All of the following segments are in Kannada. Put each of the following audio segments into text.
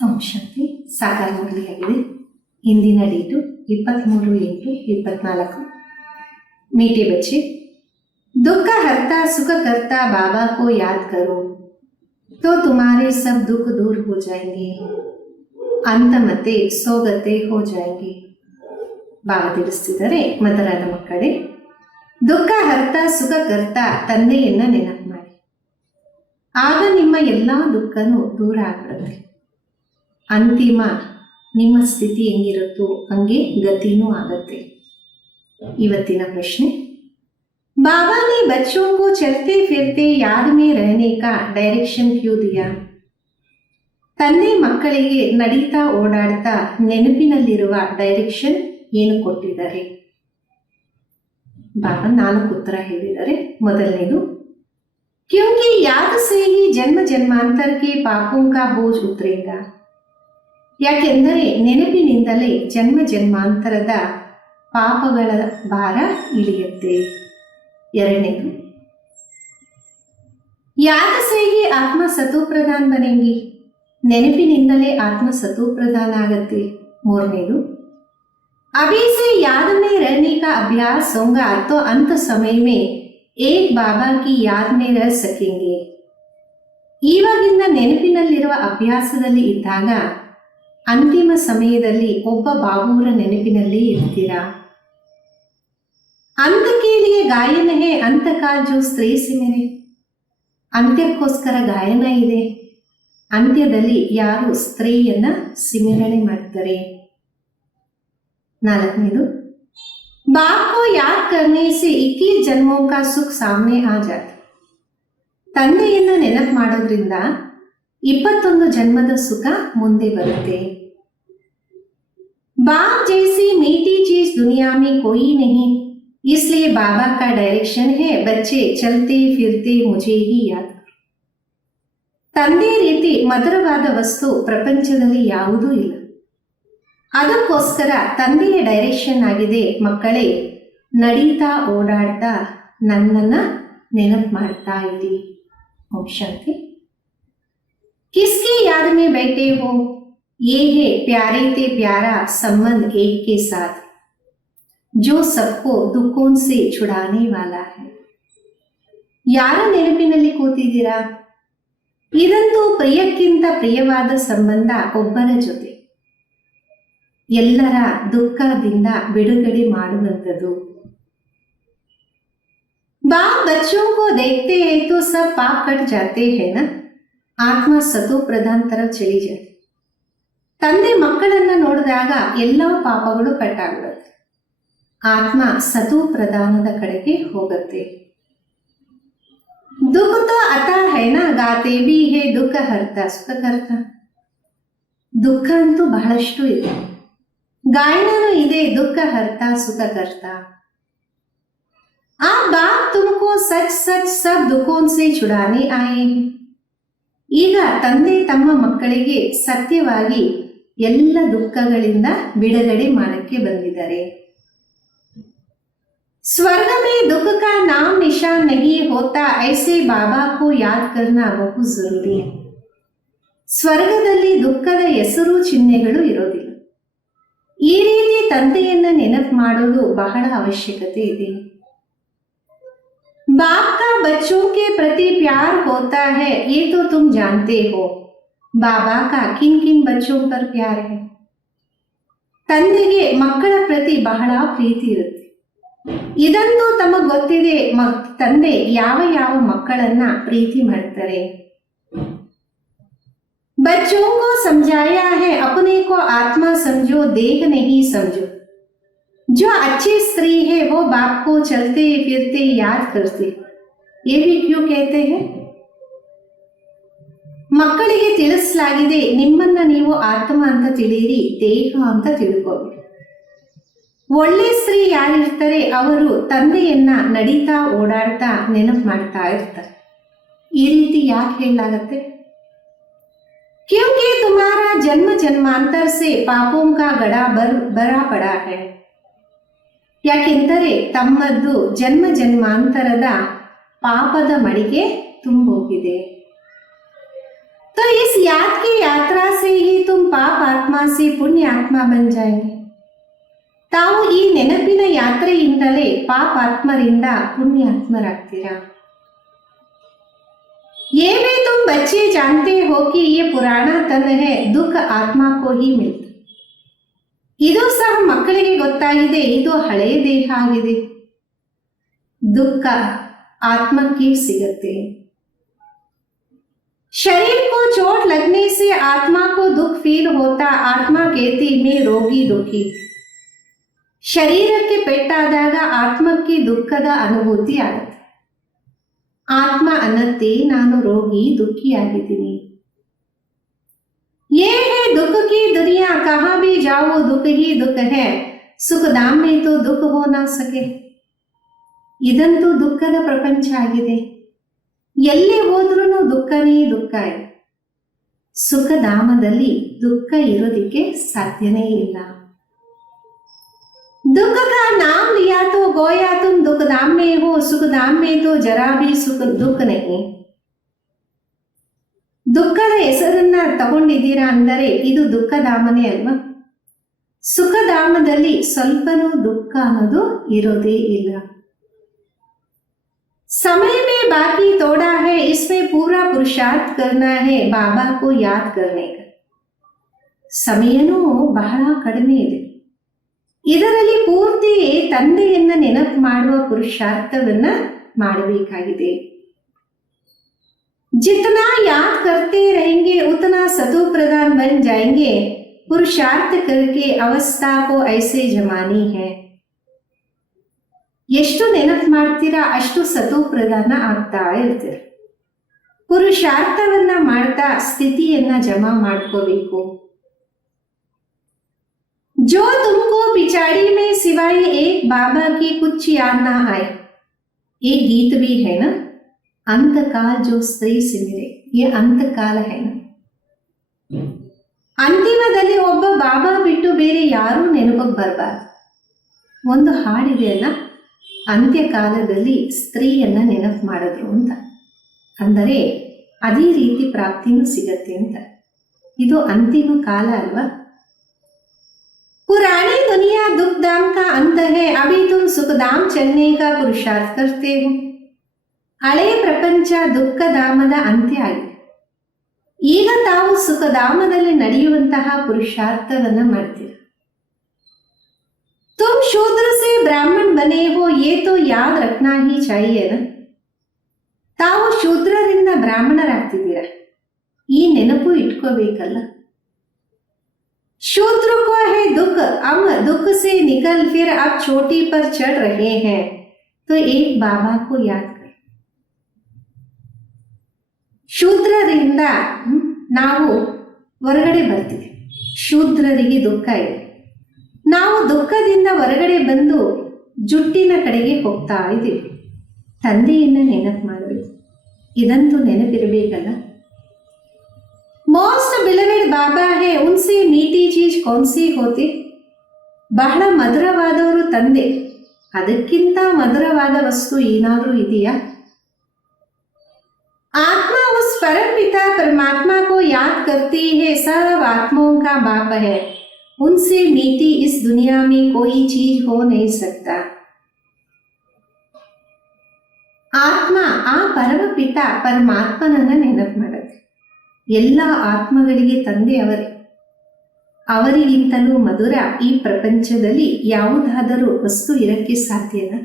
ಓಂ ಶಾಂತಿ. ಸಾಕಾರ ಮುರಳಿಯಾಗಿದೆ. ಇಂದಿನ ಡೇಟು 23/8/24. मीठे बच्चे, दुख हरता सुख करता बाबा को याद करो तो तुम्हारे सब दुख दूर हो जाएंगे, ಅಂತಮತೆ ಸೋಗತೆ ಹೋ ಜಾएंगे. ಬಾಬಾ ತಿಳಿಸ್ತಿದ್ದಾರೆ, ಮದರಾದ ಮಕ್ಕಳೇ, ದುಃಖ ಹರ್ತ ಸುಖ ಕರ್ತ ತಂದೆಯನ್ನ ನೆನಪು ಮಾಡಿ, ಆಗ ನಿಮ್ಮ ಎಲ್ಲಾ ದುಃಖನೂ ದೂರ ಆಗ್ತದೆ. ಅಂತಿಮ ನಿಮ್ಮ ಸ್ಥಿತಿ ಹೆಂಗಿರುತ್ತೋ ಹಂಗೆ ಗತಿನೂ ಆಗತ್ತೆ. ಇವತ್ತಿನ ಪ್ರಶ್ನೆ, बाबा ने बच्चों को चलते फिरते याद में रहने का डायरेक्शन क्यों दिया? ತಂದೆ ಮಕ್ಕಳಿಗೆ ನಡೀತಾ ಓಡಾಡ್ತಾ ನೆನಪಿನಲ್ಲಿರುವ ಡೈರೆಕ್ಷನ್ ಏನು ಕೊಟ್ಟಿದ್ದಾರೆ? ಬಾಬಾ 4 ಉತ್ತರ ಹೇಳಿದ್ದಾರೆ. ಮೊದಲನೇದು, क्योंकि याद से ही जन्म जन्मांतर के पापों का बोझ उतरेगा. ಯಾಕೆಂದರೆ ನೆನಪಿನಿಂದಲೇ ಜನ್ಮ ಜನ್ಮಾಂತರದ ಪಾಪಗಳ ಭಾರ ಇಳಿಯುತ್ತೆ. ಎರಡನೇದು, ಯಾದ ಸೇ ಹಿ ಆತ್ಮ ಸತೋ ಪ್ರಧಾನ ಬನೆಂಗಿ. ನೆನಪಿನಿಂದಲೇ ಆತ್ಮ ಸತೋ ಪ್ರಧಾನ ಆಗತ್ತೆ. ಮೂರನೇದು, अभी से याद में रहने का अभ्यास होगा तो अंत समय में एक बाबा की याद में रह सकेंगे. ಇವಾಗಿಂದ ನೆನಪಿನಲ್ಲಿರುವ ಅಭ್ಯಾಸದಲ್ಲಿ ಇದ್ದಾಗ ಅಂತಿಮ ಸಮಯದಲ್ಲಿ ಒಬ್ಬ ಬಾಬುವರ ನೆನಪಿನಲ್ಲಿ ಇರ್ತೀರಾ. अंत के लिए गायन है अंत का जो स्त्री सिमरे. ಅಂತ್ಯಕ್ಕೋಸ್ಕರ ಗಾಯನ ಇದೆ. ಅಂತ್ಯದಲ್ಲಿ ಯಾರು ಸ್ತ್ರೀಯನ್ನ ಸಿಮರಣೆ ಮಾಡ್ತಾರೆ. ನಾಲ್ಕನೇದು, बाप को याद करने से 21 जन्मों का सुख सामने आ जाता. ತಂದೆಯನ್ನ ನೆನಪು ಮಾಡೋದ್ರಿಂದ 21 ಜನ್ಮದ ಸುಖ ಮುಂದೆ ಬರುತ್ತೆ. बाप जैसी मीठी चीज दुनिया में कोई नहीं, इसलिए बाबा का डायरेक्शन है बच्चे चलते फिरते मुझे ही याद. ತಂದೆ ರೀತಿ ಮಧುರವಾದ ವಸ್ತು ಪ್ರಪಂಚದಲ್ಲಿ ಯಾವುದೂ ಇಲ್ಲ. ಅದಕ್ಕೋಸ್ಕರ ತಂದೆಯ ಡೈರೆಕ್ಷನ್ ಆಗಿದೆ, ಮಕ್ಕಳೇ ನಡೀತಾ ಓಡಾಡ್ತಾ ನನ್ನನ್ನ ನೆನಪು ಮಾಡ್ತಾ ಇರಿ. ಓಂ ಶಾಂತಿ. किसकी याद में बैठे हो? ये है प्यारे ते प्यारा संबंध एक के साथ जो सबको दुखों से छुड़ाने वाला है. ಯಾರ ನೆನಪಿನಲ್ಲಿ ಕೂತಿದ್ದೀರಾ? ಇದಂತೂ ಪ್ರಿಯಕ್ಕಿಂತ ಪ್ರಿಯವಾದ ಸಂಬಂಧ, ಒಬ್ಬರ ಜೊತೆ ಎಲ್ಲರ ದುಃಖದಿಂದ ಬಿಡುಗಡೆ ಮಾಡುವಂಥದ್ದು. बाप बच्चों को देखते हैं तो सब पाप कट जाते हैं ना. ಆತ್ಮ ಸತೋ ಪ್ರಧಾನ ತರ ಚಳಿ ಜಾತೆ. ತಂದೆ ಮಕ್ಕಳನ್ನ ನೋಡಿದಾಗ ಎಲ್ಲಾ ಪಾಪಗಳು ಕಟ್ಟಾಗುತ್ತೆ. ಆತ್ಮ ಸತೋ ಪ್ರಧಾನದ ಕಡೆಗೆ ಹೋಗುತ್ತೆ. दुख तो आता है ना, गाते भी है दुख हरता सुख करता. ದುಃಖ ಅಂತೂ ಬಹಳಷ್ಟು ಇದೆ, ಗಾಯನೂ ಇದೆ, ದುಃಖ ಹರ್ತಾ ಸುಖ ಕರ್ತಾ. आप बाप तुमको सच सच सब दुखों से छुड़ाने आए. ಈಗ ತಂದೆ ತಮ್ಮ ಮಕ್ಕಳಿಗೆ ಸತ್ಯವಾಗಿ ಎಲ್ಲ ದುಃಖಗಳಿಂದ ಬಿಡುಗಡೆ ಮಾಡಕ್ಕೆ ಬಂದಿದ್ದಾರೆ. स्वर्ग में दुख का नाम निशान नहीं होता, ऐसे बाबा को याद करना बहुत जरूरी है. ಸ್ವರ್ಗದಲ್ಲಿ ದುಃಖದ ಹೆಸರು ಚಿಹ್ನೆಗಳು ಇರೋದಿಲ್ಲ. ಈ ರೀತಿ ತಂದೆಯನ್ನ ನೆನಪು ಮಾಡೋದು ಬಹಳ ಅವಶ್ಯಕತೆ ಇದೆ. बाप का बच्चों के प्रति प्यार होता है, ये तो तुम जानते हो. बाबा का किन किन बच्चों पर प्यार है? ತಂದೆಗೆ ಮಕ್ಕಳ ಪ್ರತಿ ಬಹಳ ಪ್ರೀತಿ ಇರುತ್ತೆ. ಇದಂತೂ ತಮಗೆ ಗೊತ್ತಿದೆ. ತಂದೆ ಯಾವ ಯಾವ ಮಕ್ಕಳನ್ನ ಪ್ರೀತಿ ಮಾಡ್ತಾರೆ. बच्चों को समझाया है अपने को आत्मा समझो देह नहीं समझो. जो अच्छी स्त्री है वो बाप को चलते फिरते याद करते. ये भी क्यों कहते हैं? ಮಕ್ಕಳಿಗೆ ತಿಳಿಸಲಾಗಿದೆ, ನಿಮ್ಮನ್ನ ನೀವು ಆತ್ಮ ಅಂತ ತಿಳಿಯಿರಿ, ದೇಹ ಅಂತ ತಿಳ್ಕೋಬೇಕು. ಒಳ್ಳೆ ಸ್ತ್ರೀ ಯಾರಿರ್ತಾರೆ ಅವರು ತಂದೆಯನ್ನ ನಡೀತಾ ಓಡಾಡ್ತಾ ನೆನಪು ಮಾಡ್ತಾ ಇರ್ತಾರೆ. ಈ ರೀತಿ ಯಾಕೆ ಹೇಳಲಾಗತ್ತೆ? क्योंकि तुम्हारा जन्म जन्मांतर से पापों का गड़ा भरा पड़ा है. ಯಾಕೆಂದರೆ ತಮ್ಮದ್ದು ಜನ್ಮ ಜನ್ಮಾಂತರದ ಪಾಪದ ಮಡಿಗೆ ತುಂಬೋಗಿದೆ. तो इस याद की यात्रा से ही तुम पाप आत्मा से पुण्य आत्मा बन जाएंगे. ತಾವು ಈ ನೆನಪಿನ ಯಾತ್ರೆಯಿಂದಲೇ ಪಾಪಾತ್ಮರಿಂದ ಪುಣ್ಯಾತ್ಮರಾಗ್ತೀರಾ. ये भी तुम बच्चे जानते हो कि ये पुराना तन है, दुख आत्मा को ही मिलते. ಇದು ಸಹ ಮಕ್ಕಳಿಗೆ ಗೊತ್ತಾಗಿದೆ, ಇದು ಹಳೆಯ ದೇಹ ಆಗಿದೆ, ದುಃಖ ಆತ್ಮಕ್ಕೆ ಸಿಗುತ್ತೆ. शरीर को चोट लगने से आत्मा को दुख फील होता. आत्मा कहती मैं रोगी दुखी. ಶರೀರಕ್ಕೆ ಪೆಟ್ಟಾದಾಗ ಆತ್ಮಕ್ಕೆ ದುಃಖದ ಅನುಭೂತಿ ಆಗುತ್ತೆ. ಆತ್ಮ ಅನ್ನತ್ತೆ ನಾನು ರೋಗಿ ದುಃಖಿಯಾಗಿದ್ದೀನಿ. ये है दुख की दुनिया, कहाँ भी जाओ दुख ही दुख है, सुख धाम में तो दुख हो ना सके. ಇದಂತೂ ದುಃಖದ ಪ್ರಪಂಚ ಆಗಿದೆ. ಎಲ್ಲಿ ಹೋದ್ರೂ ದುಃಖನೇ ದುಃಖ ಇದೆ. ಸುಖಧಾಮದಲ್ಲಿ ದುಃಖ ಇರೋದಕ್ಕೆ ಸಾಧ್ಯನೇ ಇಲ್ಲ. दुख का नाम लिया तो गोया तुम दुख धाम में हो, सुख धाम में तो जरा भी सुख दुख नहीं. ದುಃಖದ ಹೆಸರನ್ನ ತಗೊಂಡಿದ್ದೀರಾ ಅಂದರೆ ಇದು ದುಃಖಧಾಮನೇ ಅಲ್ವಾ. ಸುಖಧಾಮದಲ್ಲಿ ಸ್ವಲ್ಪನೂ ದುಃಖ ಅನ್ನೋದು ಇರೋದೇ ಇಲ್ಲ. समय में बाकी थोड़ा है, इसमें पूरा पुरुषार्थ करना है बाबा को याद करने का. ಸಮಯನೂ ಬಹಳ ಕಡಿಮೆ ಇದೆ. ಇದರಲ್ಲಿ ಪೂರ್ತಿ ತಂದೆಯನ್ನ ನೆನಪು ಮಾಡುವ ಪುರುಷಾರ್ಥವನ್ನ ಮಾಡಬೇಕಾಗಿದೆ. जितना याद करते रहेंगे उतना सतो प्रधान बन जाएंगे. पुरुषार्थ करके अवस्था को ऐसे जमानी है. ಎಷ್ಟು ನೆನಪು ಮಾಡ್ತೀರಾ ಅಷ್ಟು ಸತೋ ಪ್ರಧಾನ ಆಗ್ತಾ ಇರ್ತೀರ. ಪುರುಷಾರ್ಥವನ್ನ ಮಾಡ್ತಾ ಸ್ಥಿತಿಯನ್ನ ಜಮಾ ಮಾಡ್ಕೋಬೇಕು. जो तुमको पिछाड़ी में सिवाय एक बाबा की कुछ याद ना आए. एक गीत भी है ना, अंतकाल जो स्त्री से मिले. ये अंतकाल है ना. ಅಂತಿಮದಲ್ಲಿ ಒಬ್ಬ ಬಾಬಾ ಬಿಟ್ಟು ಬೇರೆ ಯಾರೂ ನೆನಪಿಗೆ ಬರಬಾರ್ದು. ಒಂದು ಹಾಡಿದೆ ಅಲ್ಲ, ಅಂತ್ಯಕಾಲದಲ್ಲಿ ಸ್ತ್ರೀಯನ್ನ ನೆನಪು ಮಾಡಿದ್ರು ಅಂತ. ಅಂದರೆ ಅದೇ ರೀತಿ ಪ್ರಾಪ್ತಿನೂ ಸಿಗತ್ತೆ ಅಂತ. ಇದು ಅಂತಿಮ ಕಾಲ ಅಲ್ವಾ. पुरानी दुनिया दुख धाम का अंत है, अभी तुम सुख धाम चलने का पुरुषार्थ करते हो. ಹಳೆಯ ಪ್ರಪಂಚ ದುಃಖಧಾಮದ ಅಂತ್ಯ ಆಗಿದೆ. ಈಗ ತಾವು ಸುಖಧಾಮದಲ್ಲಿ ನಡೆಯುವಂತಹ ಪುರುಷಾರ್ಥವನ್ನ ಮಾಡ್ತೀರ. तुम शूद्र से ब्राह्मण बने हो, ये तो याद रखना ही चाहिए ना. ತಾವು ಶೂದ್ರರಿಂದ ಬ್ರಾಹ್ಮಣರಾಗ್ತಿದ್ದೀರಾ, ಈ ನೆನಪು ಇಟ್ಕೋಬೇಕಲ್ಲ. शूद्र को है दुख, अब दुख से निकल फिर आप चोटी पर चढ़ रहे हैं, तो एक बाबा को याद करें. ಶೂದ್ರರಿಂದ ನಾವು ಹೊರಗಡೆ ಬರ್ತೀವಿ. ಶೂದ್ರರಿಗೆ ದುಃಖ ಇದೆ. ನಾವು ದುಃಖದಿಂದ ಹೊರಗಡೆ ಬಂದು ಜುಟ್ಟಿನ ಕಡೆಗೆ ಹೋಗ್ತಾ ಇದ್ದೀವಿ. ತಂದೆಯನ್ನ ನೆನಪು ಮಾಡಬೇಕು. ಇದಂತೂ ನೆನಪಿರಬೇಕಲ್ಲ. मोस्ट बिलवेड बाबा है, उनसे मीठी चीज कौन सी होती. ಬಹಳ ಮಧುರವಾದವರು ತಂದೆ, ಅದಕ್ಕಿಂತ ಮಧುರವಾದ ವಸ್ತು ಏನಾದರೂ ಇದೆಯಾ. आत्मा उस परम पिता परमात्मा को याद करती है, सब आत्माओं का बाप है, उनसे मीठी इस दुनिया में कोई चीज हो नहीं सकता. ಆತ್ಮ ಆ ಪರಮ ಪಿತ ಪರಮಾತ್ಮನನ್ನ ನೆನಪು ಮಾಡುತ್ತೆ. ಎಲ್ಲ ಆತ್ಮಗಳಿಗೆ ತಂದೆ ಅವರೇ. ಅವರಿಗಿಂತಲೂ ಮಧುರ ಈ ಪ್ರಪಂಚದಲ್ಲಿ ಯಾವುದಾದರೂ ವಸ್ತು ಇರಕ್ಕೆ ಸಾಧ್ಯನಾ.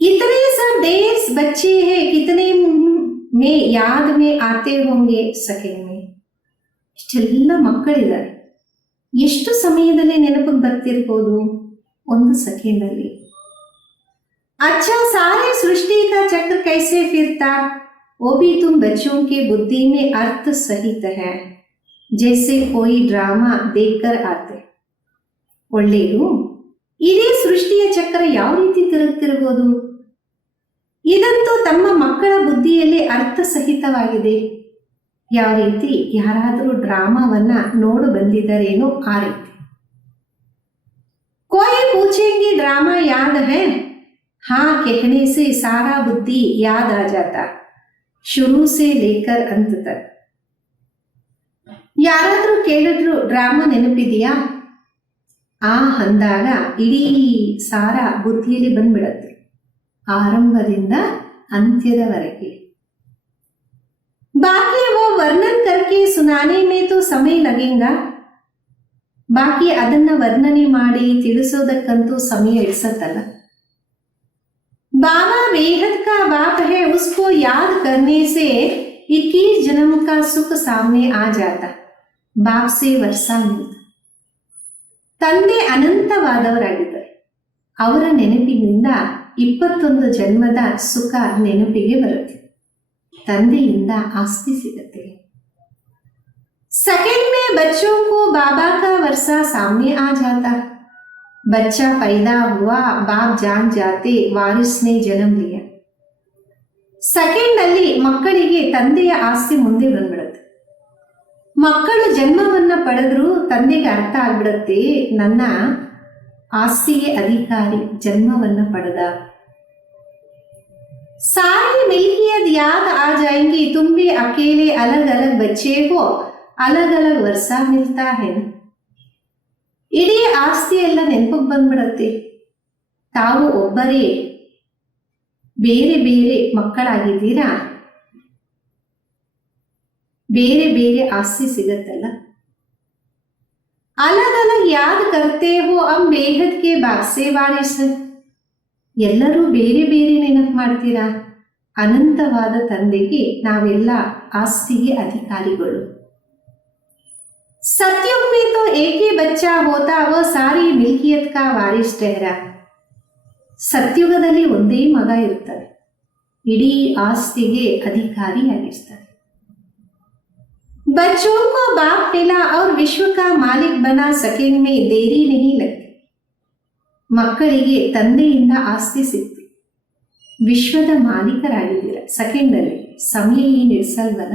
इतने सब देश बच्चे हैं, कितने में याद में आते होंगे सेकंड में. ಇಷ್ಟೆಲ್ಲ ಮಕ್ಕಳಿದ್ದಾರೆ, ಎಷ್ಟು ಸಮಯದಲ್ಲಿ ನೆನಪಿಗೆ ಬರ್ತಿರ್ಬೋದು, ಒಂದು ಸೆಕೆಂಡಲ್ಲಿ. अच्छा सारे सृष्टि का चक्र कैसे फिरता, वो भी तुम बच्चों के बुद्धि में अर्थ सहित है, जैसे कोई ड्रामा देखकर आते. ಒಳ್ಳೆಯದು. ಇಡೀ ಸೃಷ್ಟಿಯ ಚಕ್ರ ಯಾವ ರೀತಿ ತಿರುಗುತ್ತಿರಬಹುದು. ಇದಂತೂ ತಮ್ಮ ಮಕ್ಕಳ ಬುದ್ಧಿಯಲ್ಲಿ ಅರ್ಥ ಸಹಿತವಾಗಿದೆ. ಯಾವ ರೀತಿ ಯಾರಾದರೂ ಡ್ರಾಮಾವನ್ನ ನೋಡು ಬಂದಿದ್ದರೇನೋ ಆ ರೀತಿ. कोई पूछेंगे ड्रामा याद है, हाँ कहने से सारा बुद्धि याद आ जाता. ಶುರು ಸೇ ಲೇಕರ್ ಅಂತ್ ತಕ್. ಯಾರಾದ್ರೂ ಕೇಳಿದ್ರು ಡ್ರಾಮಾ ನೆನಪಿದೆಯಾ ಅಂದಾಗ ಇಡೀ ಸಾರ ಬುದ್ಧಿಯಲ್ಲಿ ಬಂದ್ಬಿಡತ್ತೆ, ಆರಂಭದಿಂದ ಅಂತ್ಯದವರೆಗೆ. ಬಾಕಿ वो वर्णन करके सुनाने में तो समय लगेगा. ಬಾಕಿ ಅದನ್ನ ವರ್ಣನೆ ಮಾಡಿ ತಿಳಿಸೋದಕ್ಕಂತೂ ಸಮಯ ಇಡ್ಸತ್ತಲ್ಲ. बाबा बेहद का बाप है, उसको याद करने से 21 जन्म का सुख सामने आ जाता. बाप से वर्षा मिलता. ತಂದೆ ಅನಂತವಾದವರಾಗಿದ್ದಾರೆ. ಅವರ ನೆನಪಿನಿಂದ 21 ಜನ್ಮದ ಸುಖ ನೆನಪಿಗೆ ಬರುತ್ತೆ. ತಂದೆಯಿಂದ ಆಸ್ತಿ ಸಿಗುತ್ತೆ. सेकंड में बच्चों को बाबा का वर्षा सामने आ जाता. बच्चा पैदा हुआ, बाप जान जाते वारिस ने जन्म लिया. ಸೆಕೆಂಡ್ ಅಲ್ಲಿ ಮಕ್ಕಳಿಗೆ ತಂದೆಯ ಆಸ್ತಿ ಮುಂದೆ ಬಂದ್ಬಿಡುತ್ತೆ. ಮಕ್ಕಳು ಜನ್ಮವನ್ನ ಪಡೆದ್ರು ತಂದೆಗೆ ಅರ್ಥ ಆಗ್ಬಿಡುತ್ತೆ, ನನ್ನ ಆಸ್ತಿಗೆ ಅಧಿಕಾರಿ ಜನ್ಮವನ್ನ ಪಡೆದ. सारी मिल्कियत याद आ जाएंगी. तुम भी अकेले अलग अलग बच्चे को अलग अलग वर्षा मिलता है. ಇಡೀ ಆಸ್ತಿ ಎಲ್ಲ ನೆನಪಿಗೆ ಬಂದ್ಬಿಡತ್ತೆ. ತಾವು ಒಬ್ಬರೇ ಬೇರೆ ಬೇರೆ ಮಕ್ಕಳಾಗಿದ್ದೀರಾ, ಬೇರೆ ಬೇರೆ ಆಸ್ತಿ ಸಿಗತ್ತಲ್ಲ. अलग अलग याद करते हो हम बेहद के बाप से वारिस. ಎಲ್ಲರೂ ಬೇರೆ ಬೇರೆ ನೆನಪು ಮಾಡ್ತೀರಾ, ಅನಂತವಾದ ತಂದೆಗೆ ನಾವೆಲ್ಲ ಆಸ್ತಿಗೆ ಅಧಿಕಾರಿಗಳು. सत्युग में तो एक ही बच्चा होता, वो सारी मिल्कियत का वारिस ठहरा. ಸತ್ಯುಗದಲ್ಲಿ ಒಂದೇ ಮಗ ಇರ್ತಾರೆ, ಇಡೀ ಆಸ್ತಿಗೆ ಅಧಿಕಾರಿಯಾಗಿರ್ತಾರೆ. बच्चों को बाप मिला और विश्व का मालिक बना. सेकंड में देरी नहीं लगती. ಮಕ್ಕಳಿಗೆ ತಂದೆಯಿಂದ ಆಸ್ತಿ ಸಿಕ್ತು, ವಿಶ್ವದ ಮಾಲೀಕರಾಗಿದ್ದೀರ. ಸೆಕೆಂಡ್ ಅಲ್ಲಿ ಸಮಯ ಏನು ಇಡ್ಸಲ್ವಲ್ಲ.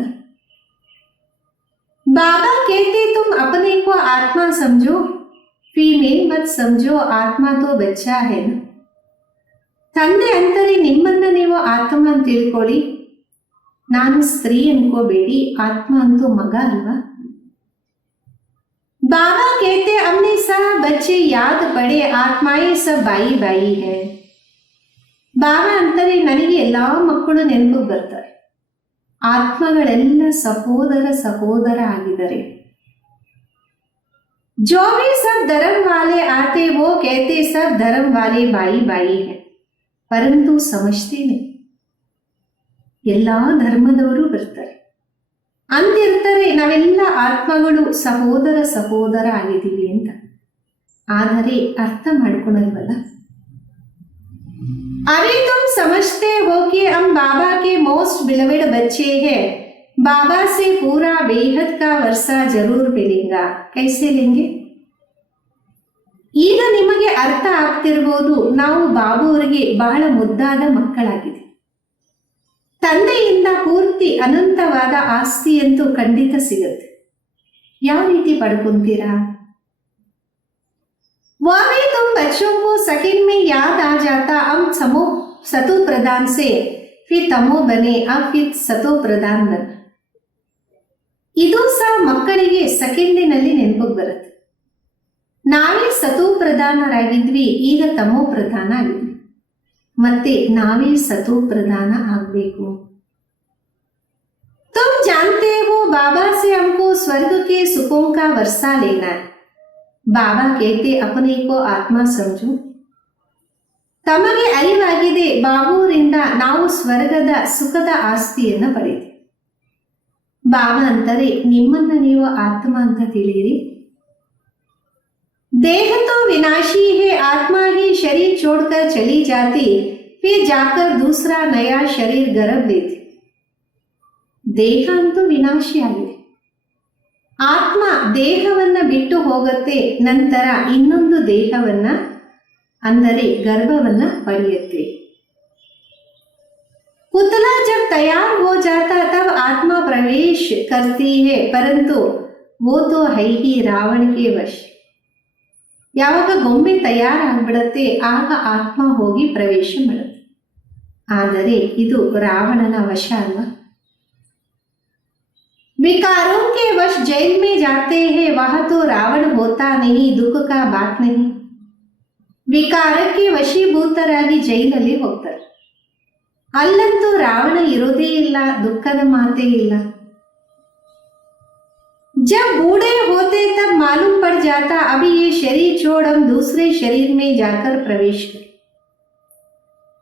बाबा कहते तुम अपने को आत्मा समझो, फीमेल मत समझो, आत्मा तो बच्चा है ना. ತಂದೆ ಅಂತಾರೆ ನಿಮ್ಮನ್ನ ನೀವು ಆತ್ಮ ಅಂತ ತಿಳ್ಕೊಳ್ಳಿ, ನಾನು ಸ್ತ್ರೀ ಅನ್ಕೋಬೇಡಿ, ಆತ್ಮ ಅಂತೂ ಮಗ ಅಲ್ವಾ. बाबा कहते अपने सब बच्चे याद पड़े, आत्माएं सब बाई बाई है. ಬಾಬಾ ಅಂತಾರೆ ನನಗೆ ಎಲ್ಲಾ ಮಕ್ಕಳು ನೆನಪಿಗೆ ಬರ್ತಾರೆ, ಆತ್ಮಗಳೆಲ್ಲ ಸಹೋದರ ಸಹೋದರ ಆಗಿದ್ದಾರೆ. जो भी सब धर्म वाले आते वो कहते सब धर्म वाले बाई बाई है, परंतु समझते नहीं. ಎಲ್ಲಾ ಧರ್ಮದವರು ಬರ್ತಾರೆ, ಅಂತಿರ್ತಾರೆ ನಾವೆಲ್ಲ ಆತ್ಮಗಳು ಸಹೋದರ ಸಹೋದರ ಆಗಿದ್ದೀವಿ ಅಂತ. ಆದರೆ ಅರ್ಥ ಮಾಡ್ಕೊಳ್ಳಲ್ವಲ್ಲ. अरे तुम समझते हो कि हम बाबा के मोस्ट बिलवेड बच्चे हैं, बाबा से पूरा बेहद का वर्षा जरूर मिलेगा. कैसे लेंगे? ಈಗ ನಿಮಗೆ ಅರ್ಥ ಆಗ್ತಿರ್ಬೋದು, ನಾವು ಬಾಬುವರಿಗೆ ಬಹಳ ಮುದ್ದಾದ ಮಕ್ಕಳಾಗಿದೆ. ತಂದೆಯಿಂದ ಪೂರ್ತಿ ಅನಂತವಾದ ಆಸ್ತಿಯಂತೂ ಖಂಡಿತ ಸಿಗುತ್ತೆ. ಯಾವ ರೀತಿ ಪಡ್ಕೊಂತೀರಾ? वावे तुम बच्चों को सेकंड में याद आ जाता, हम सतो प्रधान से फिर तमो बने, अब फिर सतो प्रधान बने. ಇದು ಸಹ ಮಕ್ಕಳಿಗೆ ಸೆಕೆಂಡಿನಲ್ಲಿ ನೆನಪಿಗೆ ಬರುತ್ತೆ. ನಾವೇ ಸತೋ ಪ್ರಧಾನರಾಗಿದ್ವಿ, ಈಗ ತಮೋ ಪ್ರಧಾನ ಆಗಿದ್ವಿ, ಮತ್ತೆ ನಾವೇ ಸತೋ ಪ್ರಧಾನ ಆಗಬೇಕು. तुम जानते हो बाबा से हमको स्वर्ग के सुखों का वर्षा लेना है. ಬಾಬಾ ಕೇಳ್ತಿ अपने को आत्मा समझो. ತಮಗೆ ಅರಿವಾಗಿದೆ, ಬಾಬುವರಿಂದ ನಾವು ಸ್ವರ್ಗದ ಸುಖದ ಆಸ್ತಿಯನ್ನು ಪಡೆದು. ಬಾಬಾ ಅಂತಾರೆ ನಿಮ್ಮನ್ನ ನೀವು ಆತ್ಮ ಅಂತ ತಿಳಿಯಿರಿ. देह तो विनाशी है, आत्मा ही शरीर छोड़कर चली जाती, फिर जाकर दूसरा नया शरीर गर्भ लेती. ದೇಹ ಅಂತೂ ವಿನಾಶಿ ಆಗಿದೆ, ಆತ್ಮ ದೇಹವನ್ನ ಬಿಟ್ಟು ಹೋಗುತ್ತೆ, ನಂತರ ಇನ್ನೊಂದು ದೇಹವನ್ನ ಅಂದರೆ ಗರ್ಭವನ್ನ ಪಡೆಯುತ್ತೆ. पुतला जब तैयार हो जाता तब आत्मा प्रवेश करती है, परंतु वो तो है ही रावण के वश. ಯಾವಾಗ ಗೊಂಬೆ ತಯಾರಾಗ್ಬಿಡತ್ತೆ ಆಗ ಆತ್ಮ ಹೋಗಿ ಪ್ರವೇಶ ಮಾಡುತ್ತೆ. ಆದರೆ ಇದು ರಾವಣನ ವಶ ಅಲ್ವಾ. विकारों के वश जेल में जाते हैं, वहां तो रावण होता नहीं, दुख का बात नहीं. ವಿಕಾರಕ್ಕೆ ವಶೀಭೂತರಾಗಿ ಜೈಲಲ್ಲಿ ಹೋಗ್ತಾರೆ. ಅಲ್ಲಂತೂ ರಾವಣ ಇರೋದೇ ಇಲ್ಲ, ದುಃಖದ ಮಾತೇ ಇಲ್ಲ. जब बूढ़े होते तब मालूम पड़ जाता अभी ये शरीर छोड़ हम दूसरे शरीर में जाकर प्रवेश करें.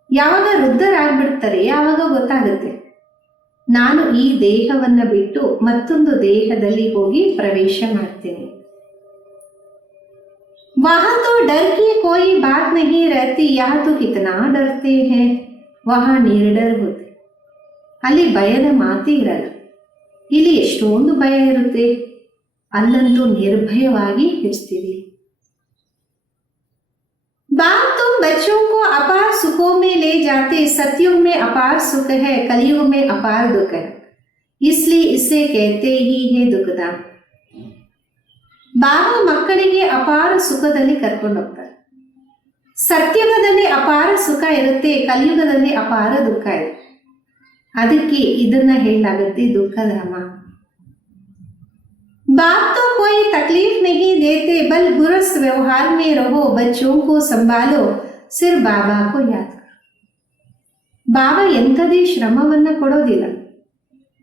ಯಾವಾಗ ವೃದ್ಧರಾಗ್ಬಿಡ್ತಾರೆ, ಯಾವಾಗ ಗೊತ್ತಾಗುತ್ತೆ ನಾನು ಈ ದೇಹವನ್ನ ಬಿಟ್ಟು ಮತ್ತೊಂದು ದೇಹದಲ್ಲಿ ಹೋಗಿ ಪ್ರವೇಶ ಮಾಡ್ತೇನೆ. वहां तो डर की कोई बात नहीं रहती, यहाँ तो कितना डरते हैं, वहां निर्डर होते. ಅಲ್ಲಿ ಭಯದ ಮಾತೇ ಇರಲ್ಲ, ಇಲ್ಲಿ ಎಷ್ಟೊಂದು ಭಯ ಇರುತ್ತೆ, ಅಲ್ಲಂತೂ ನಿರ್ಭಯವಾಗಿ ಹೆಚ್ಚುತ್ತೀವಿ. बाप तुम बच्चों को अपार सुखों में ले जाते, सतयुग में अपार सुख है, कलयुग में अपार दुख है, इसलिए इसे कहते ही है दुखदान. ಬಾಬಾ ಮಕ್ಕಳಿಗೆ ಅಪಾರ ಸುಖದಲ್ಲಿ ಕರ್ಕೊಂಡು ಹೋಗ್ತಾರೆ. ಸತ್ಯುಗದಲ್ಲಿ ಅಪಾರ ಸುಖ ಇರುತ್ತೆ, ಕಲಿಯುಗದಲ್ಲಿ ಅಪಾರ ದುಃಖ ಇರುತ್ತೆ. ಅದಕ್ಕೆ ಇದನ್ನ ಹೇಳಲಾಗುತ್ತೆ ದುಃಖಧಾಮ. बाप तो कोई तकलीफ नहीं देते, बल गुरस्त व्यवहार में रहो, बच्चों को संभालो, सिर्फ बाबा को याद करो. ಬಾಬಾ ಎಂಥದೇ ಶ್ರಮವನ್ನ ಕೊಡೋದಿಲ್ಲ,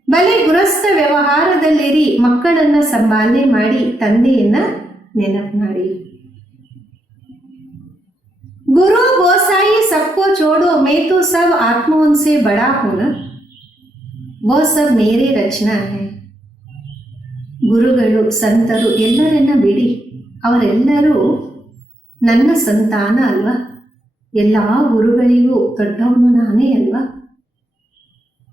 ಬಲೆ ಗೃಹಸ್ಥ ವ್ಯವಹಾರದಲ್ಲಿರಿ, ಮಕ್ಕಳನ್ನ ಸಂಭಾಲನೆ ಮಾಡಿ, ತಂದೆಯನ್ನ ನೆನಪು ಮಾಡಿ. गुरु गोसाई सबको छोड़ो, मैं तो सब आत्माओं से बड़ा हूं ना, वो सब मेरे रचना है. ಗುರುಗಳು ಸಂತರು ಎಲ್ಲರನ್ನ ಬಿಡಿ, ಅವರೆಲ್ಲರೂ ನನ್ನ ಸಂತಾನ ಅಲ್ವಾ, ಎಲ್ಲಾ ಗುರುಗಳಿಗೂ ದೊಡ್ಡವನು ನಾನೇ ಅಲ್ವಾ.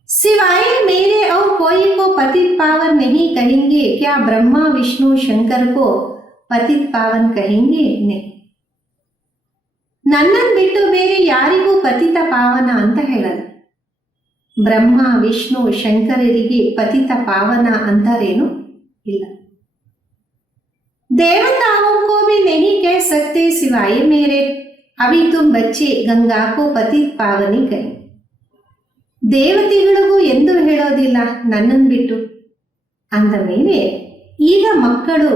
सिवाय मेरे और कोई को पतित पावन नहीं कहेंगे, क्या ब्रह्मा विष्णु शंकर को पतित पावन कहेंगे? नहीं. ನನ್ನನ್ನು ಬಿಟ್ಟು ಬೇರೆ ಯಾರಿಗೂ ಪತಿತ ಪಾವನ ಅಂತ ಹೇಳಲ್ಲ. ಬ್ರಹ್ಮ ವಿಷ್ಣು ಶಂಕರರಿಗೆ ಪತಿತ ಪಾವನ ಅಂತಾರೇನು ಇಲ್ಲ. देवताओं को भी नहीं कह सकते सिवाय मेरे, अभी तुम बच्चे गंगा को पतित पावनी कहे. ದೇವತೆಗಳಿಗೂ ಎಂದು ಹೇಳೋದಿಲ್ಲ ನನ್ನನ್ನು ಬಿಟ್ಟು. ಅಂದ ಮೇಲೆ ಈಗ ಮಕ್ಕಳು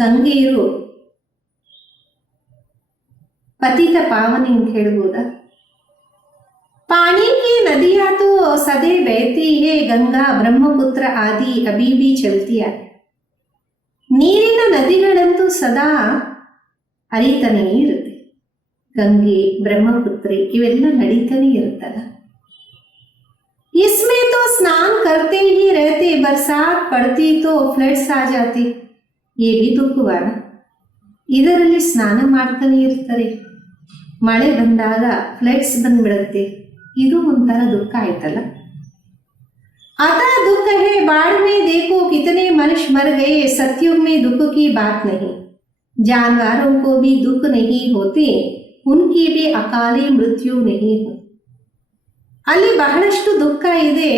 ಗಂಗೆಯರು ಪತಿತ ಪಾವನಿ ಅಂತ ಹೇಳ್ಬೋದಾ? पानी की नदियां तो सदैव बहती है, गंगा ब्रह्मपुत्र आदि अभी भी चलती है. ನೀರಿನ ನದಿಗಳಂತೂ ಸದಾ ಹರಿತಾನೇ ಇರುತ್ತೆ. ಗಂಗೆ ಬ್ರಹ್ಮಪುತ್ರೆ ಇವೆಲ್ಲ ನಡೀತಾನೆ ಇರುತ್ತಲ್ಲ. इसमें तो स्नान करते ही रहते, बरसात पड़ती तो फ्लड्स आ जाते, ये भी दुःಖವಾನ. ಇದರಲ್ಲಿ ಸ್ನಾನ ಮಾಡ್ತಾನೆ ಇರ್ತಾರೆ, ಮಳೆ ಬಂದಾಗ ಫ್ಲಡ್ಸ್ ಬಂದ್ಬಿಡುತ್ತೆ, ಇದು ಒಂಥರ ದುಃಖ ಆಯ್ತಲ್ಲ. आता दुख है बाढ़ में देखो कितने मनुष्य मर गए, सत्युग में दुख की बात नहीं. जानवरों को भी दुख नहीं होते, उनकी भी अकाली मृत्यु नहीं होती. ಅಲ್ಲಿ ಬಹಳಷ್ಟು ದುಃಖ ಇದೆ.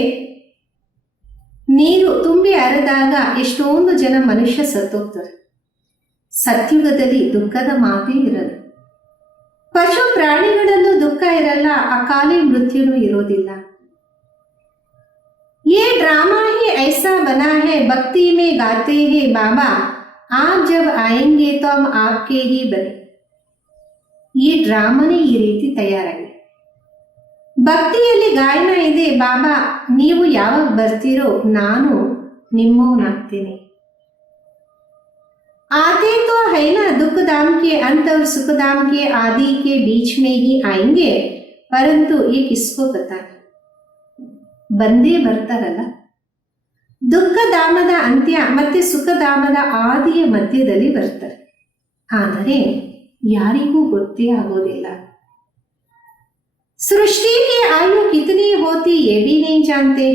ನೀರು ತುಂಬಿ ಹರಿದಾಗ ಎಷ್ಟೊಂದು ಜನ ಮನುಷ್ಯ ಸತ್ತೋಗ್ತಾರೆ. ಸತ್ಯುಗದಲ್ಲಿ ದುಃಖದ ಮಾತೇ ಇರಲ್ಲ. ಪಶು ಪ್ರಾಣಿಗಳಲ್ಲೂ ದುಃಖ ಇರಲ್ಲ, ಅಕಾಲಿ ಮೃತ್ಯುನೂ ಇರೋದಿಲ್ಲ. ये ड्रामा ही ऐसा बना है, भक्ति में गाते हैं बाबा आप जब आएंगे तो हम आपके ही बने. ಈ ಡ್ರಾಮಾನೇ ಈ ರೀತಿ ತಯಾರಾಗಿದೆ. ಭಕ್ತಿಯಲ್ಲಿ ಗಾಯನ ಇದೆ, ಬಾಬಾ ನೀವು ಯಾವಾಗ ಬರ್ತೀರೋ ನಾನು ನಿಮ್ಮವನಾಗ್ತೇನೆ. आते तो है ना दुख धाम के अंत और सुख धाम के आदि के बीच में ही आएंगे, परंतु ये किसको पता. ಬಂದೇ ಬರ್ತಾರಲ್ಲ, ದುಃಖಧಾಮದ ಅಂತ್ಯ ಮತ್ತೆ ಸುಖಧಾಮದ ಆದಿಯ ಮಧ್ಯದಲ್ಲಿ ಬರ್ತಾರೆ. ಆದರೆ ಯಾರಿಗೂ ಗೊತ್ತೇ ಆಗೋದಿಲ್ಲ. सृष्टि की आयु कितनी होती ये भी नहीं जानते,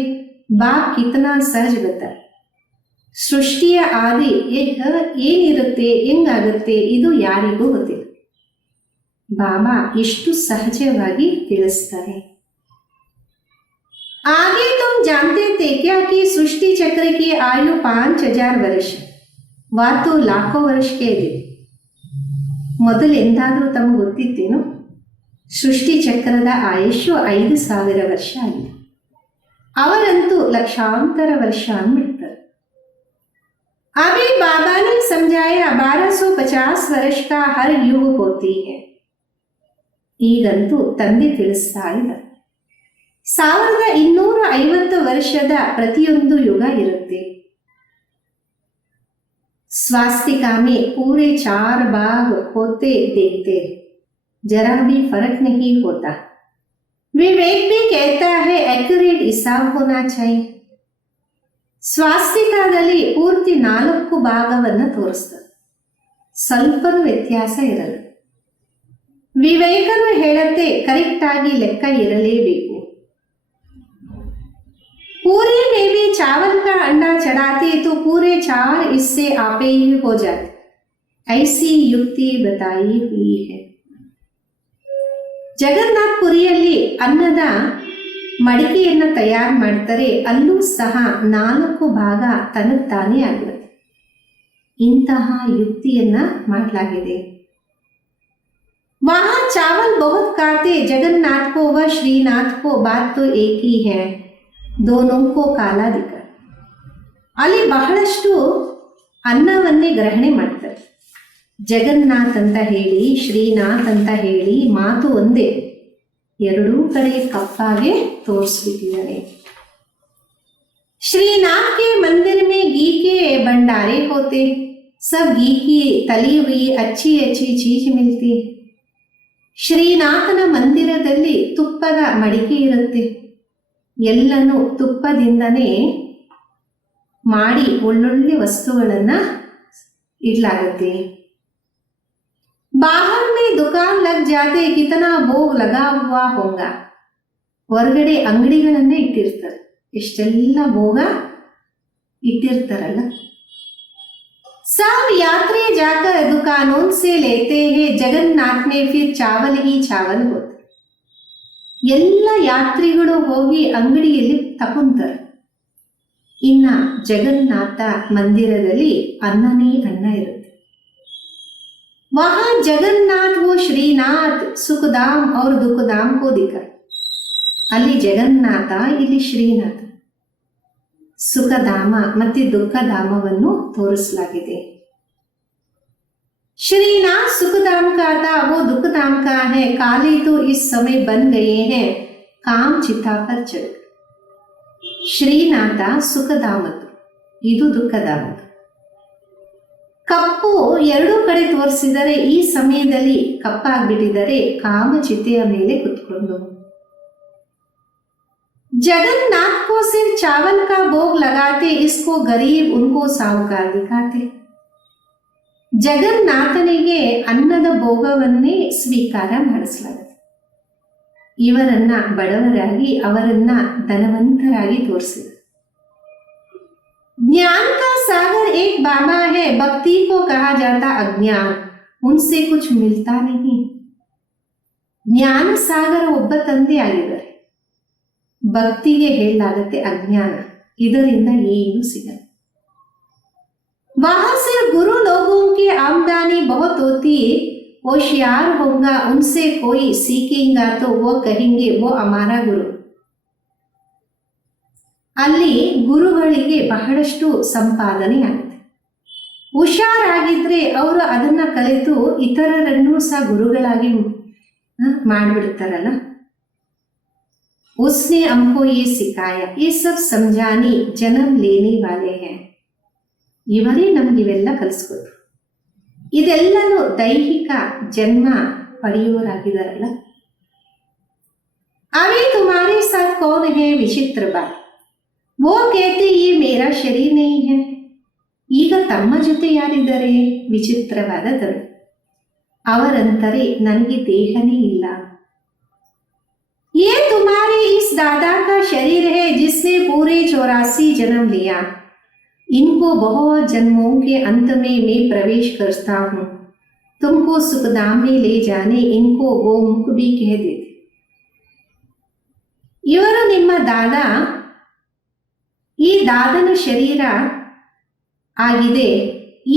बाप कितना सहज बता. ಸೃಷ್ಟಿಯ ಆದಿ ಏನಿರುತ್ತೆ ಹೆಂಗಾಗುತ್ತೆ ಇದು ಯಾರಿಗೂ ಗೊತ್ತಿಲ್ಲ. ಬಾಬಾ ಎಷ್ಟು ಸಹಜವಾಗಿ ತಿಳಿಸ್ತಾರೆ. आगे तुम जानते थे क्या कि सृष्टि चक्र की आयु 5000 वर्ष, वह तो लाखों वर्ष के ಇದೆ. ಮೊದಲು ಎಂದಾದರೂ ತಮಗೆ ಗೊತ್ತಿತ್ತೇನು? ಸೃಷ್ಟಿ ಚಕ್ರದ ಆಯುಷ್ಯು 5000 ವರ್ಷ ಆಗಿದೆ. ಅವರಂತೂ ಲಕ್ಷಾಂತರ ವರ್ಷ ಅಂದ್ಬಿಡ್ತಾರೆ. अभी बाबा ने समझाया 1250 वर्ष का हर युग होती है. ಈಗಂತೂ ತಂದೆ ತಿಳಿಸ್ತಾ ಇದ್ದ 1250 ವರ್ಷದ ಪ್ರತಿಯೊಂದು ಯುಗ ಇರುತ್ತೆ. स्वास्तिका में पूरे 4 भाग होते देखते, जरा भी फर्क नहीं होता. विवेक भी कहता है एक्यूरेट हिसाब होना चाहिए. ಸ್ವಾಸ್ತಿಕಾದಲ್ಲಿ ಪೂರ್ತಿ 4 ಭಾಗವನ್ನು ತೋರಿಸ್ತದೆ, ಸ್ವಲ್ಪನೂ ವ್ಯತ್ಯಾಸ ಇರಲ್ಲ. ವಿವೇಕನು ಹೇಳುತ್ತೆ ಕರೆಕ್ಟ್ ಆಗಿ ಲೆಕ್ಕ ಇರಲೇಬೇಕು. पूरे में भी चावल का अंडा चढ़ाते तो पूरे 4 हिस्से आपे ही हो जाते. ऐसी युक्ति बताई हुई है. ಜಗನ್ನಾಥಪುರಿಯಲ್ಲಿ ಅನ್ನದ ಮಡಿಕೆಯನ್ನು ತಯಾರು ಮಾಡ್ತಾರೆ, ಅಲ್ಲೂ ಸಹ 4 ಭಾಗ ತನಗ್ತಾನೇ ಆಗಿರುತ್ತೆ. ಇಂತಹ ಯುಕ್ತಿಯನ್ನ ಮಾಡಲಾಗಿದೆ. वहां चावल बहुत खाते, जगन्नाथ को व श्रीनाथ को बात तो एक ही है, दोनों को काला दिख. ಅಲ್ಲಿ ಬಹಳಷ್ಟು ಅನ್ನವನ್ನೇ ಗ್ರಹಣೆ ಮಾಡ್ತಾರೆ. ಜಗನ್ನಾಥ್ ಅಂತ ಹೇಳಿ ಶ್ರೀನಾಥ್ ಅಂತ ಹೇಳಿ ಮಾತು ಒಂದೇ, ಎರಡೂ ಕಡೆ ಕಪ್ಪಾಗೆ ತೋರಿಸ್ಬಿಟ್ಟಿದ್ದಾರೆ. श्रीनाथ के मंदिर में घी के भंडारे होते, सब घी की तली हुई अच्छी अच्छी चीज मिलती. ಶ್ರೀನಾಥನ ಮಂದಿರದಲ್ಲಿ ತುಪ್ಪದ ಮಡಿಕೆ ಇರುತ್ತೆ, ಎಲ್ಲನೂ ತುಪ್ಪದಿಂದನೇ ಮಾಡಿ ಒಳ್ಳೊಳ್ಳೆ ವಸ್ತುಗಳನ್ನ ಇಡ್ಲಾಗುತ್ತೆ. ಬಾಹರ್ ಮೇ ದುಕಾನ್ ಲಗ್ ಜಾತೆ, ಕಿತನಾ ಭೋಗ್ ಲಗಾ ಹುವಾ ಹೋಗಾ. ಹೊರಗಡೆ ಅಂಗಡಿಗಳನ್ನೇ ಇಟ್ಟಿರ್ತಾರೆ, ಇಷ್ಟೆಲ್ಲ ಭೋಗ ಇಟ್ಟಿರ್ತಾರಲ್ಲ. सब यात्री जाकर दुकानों से लेते हैं, जगन्नाथ में फिर चावल ही चावल होते. ಎಲ್ಲ ಯಾತ್ರಿಗಳು ಹೋಗಿ ಅಂಗಡಿಯಲ್ಲಿ ತಗೊಂತಾರೆ. ಇನ್ನ ಜಗನ್ನಾಥ ಮಂದಿರದಲ್ಲಿ ಅನ್ನನೇ ಅನ್ನ ಇರುತ್ತೆ. वहां जगन्नाथ वो श्रीनाथ सुखधाम और दुखधाम को दिखा. ಅಲ್ಲಿ ಜಗನ್ನಾಥ, ಇಲ್ಲಿ ಶ್ರೀನಾಥ, ಸುಖಧಾಮ ಮತ್ತೆ ದುಃಖಧಾಮವನ್ನು ತೋರಿಸಲಾಗಿದೆ. श्रीनाथ सुखधाम का था, वो दुखधाम का है. काले तो इस समय बन गए हैं, काम चिता पर चढ़. ಶ್ರೀನಾಥ ಸುಖಧಾಮದ್ದು, ಇದು ದುಃಖಧಾಮದ್ದು. ಕಪ್ಪು ಎರಡೂ ಕಡೆ ತೋರಿಸಿದರೆ ಈ ಸಮಯದಲ್ಲಿ ಕಪ್ಪಾಗ್ಬಿಟ್ಟಿದ್ದಾರೆ, ಕಾಮಚಿತೆಯ ಮೇಲೆ ಕುತ್ಕೊಂಡು. जगन्नाथ को सिर्फ चावल का भोग लगाते, इसको गरीब उनको साहूकार दिखाते. ಜಗನ್ನಾಥನಿಗೆ ಅನ್ನದ ಭೋಗವನ್ನೇ ಸ್ವೀಕಾರ ಮಾಡಿಸಲಾಗುತ್ತೆ. ಇವರನ್ನ ಬಡವರಾಗಿ, ಅವರನ್ನ ಧನವಂತರಾಗಿ ತೋರಿಸಿದ. ज्ञान का सागर एक बाबा है, भक्ति को कहा जाता अज्ञान, उनसे कुछ मिलता नहीं. ಜ್ಞಾನ ಸಾಗರ ಒಬ್ಬ ತಂದೆ ಆಗಿದ್ದಾರೆ, ಭಕ್ತಿಗೆ ಹೇಳಲಾಗತ್ತೆ ಅಜ್ಞಾನ, ಇದರಿಂದ ಏನು ಸಿಗಲ್ಲ. वहां से गुरु लोगों की आमदनी बहुत होती है, होशियार होगा उनसे कोई सीखेगा तो वो कहेंगे वो हमारा गुरु. ಅಲ್ಲಿ ಗುರುಗಳಿಗೆ ಬಹಳಷ್ಟು ಸಂಪಾದನೆ ಆಗುತ್ತೆ. ಹುಷಾರಾಗಿದ್ರೆ ಅವರು ಅದನ್ನ ಕಲಿತು ಇತರರನ್ನು ಸಹ ಗುರುಗಳಾಗಿ ಮಾಡಿಬಿಡ್ತಾರಲ್ಲ. उसने हमको ये सिखाया, ये सब समझाने जन्म लेने वाले हैं. ಇವರೇ ನಮ್ಗಿವೆಲ್ಲ ಕಲಿಸ್ಕೊಟ್ರು. ಇದೆಲ್ಲರೂ ದೈಹಿಕ ಜನ್ಮ ಪಡೆಯುವರಾಗಿದ್ದಾರಲ್ಲ. अभी तुम्हारे साथ कौन है विचित्र बात, वो कहते ये मेरा शरीर नहीं है. ಈಗ ತಮ್ಮ ಜೊತೆ ಯಾರಿದ್ದಾರೆ? ವಿಚಿತ್ರವಾದ ಗರು. ಅವರಂತಾರೆ ನನಗೆ ದೇಹನೇ ಇಲ್ಲ. ये तुम्हारे इस दादा का शरीर है जिसने पूरे 84 जन्म लिया. इनको बहुत जन्मों के अंत में मैं प्रवेश करता हूं, तुमको सुखधाम में ले जाने इनको वो मुख भी कह देते. ಇವರು ನಿಮ್ಮ ದಾದ, ಈ ದಾದನ ಶರೀರ ಆಗಿದೆ.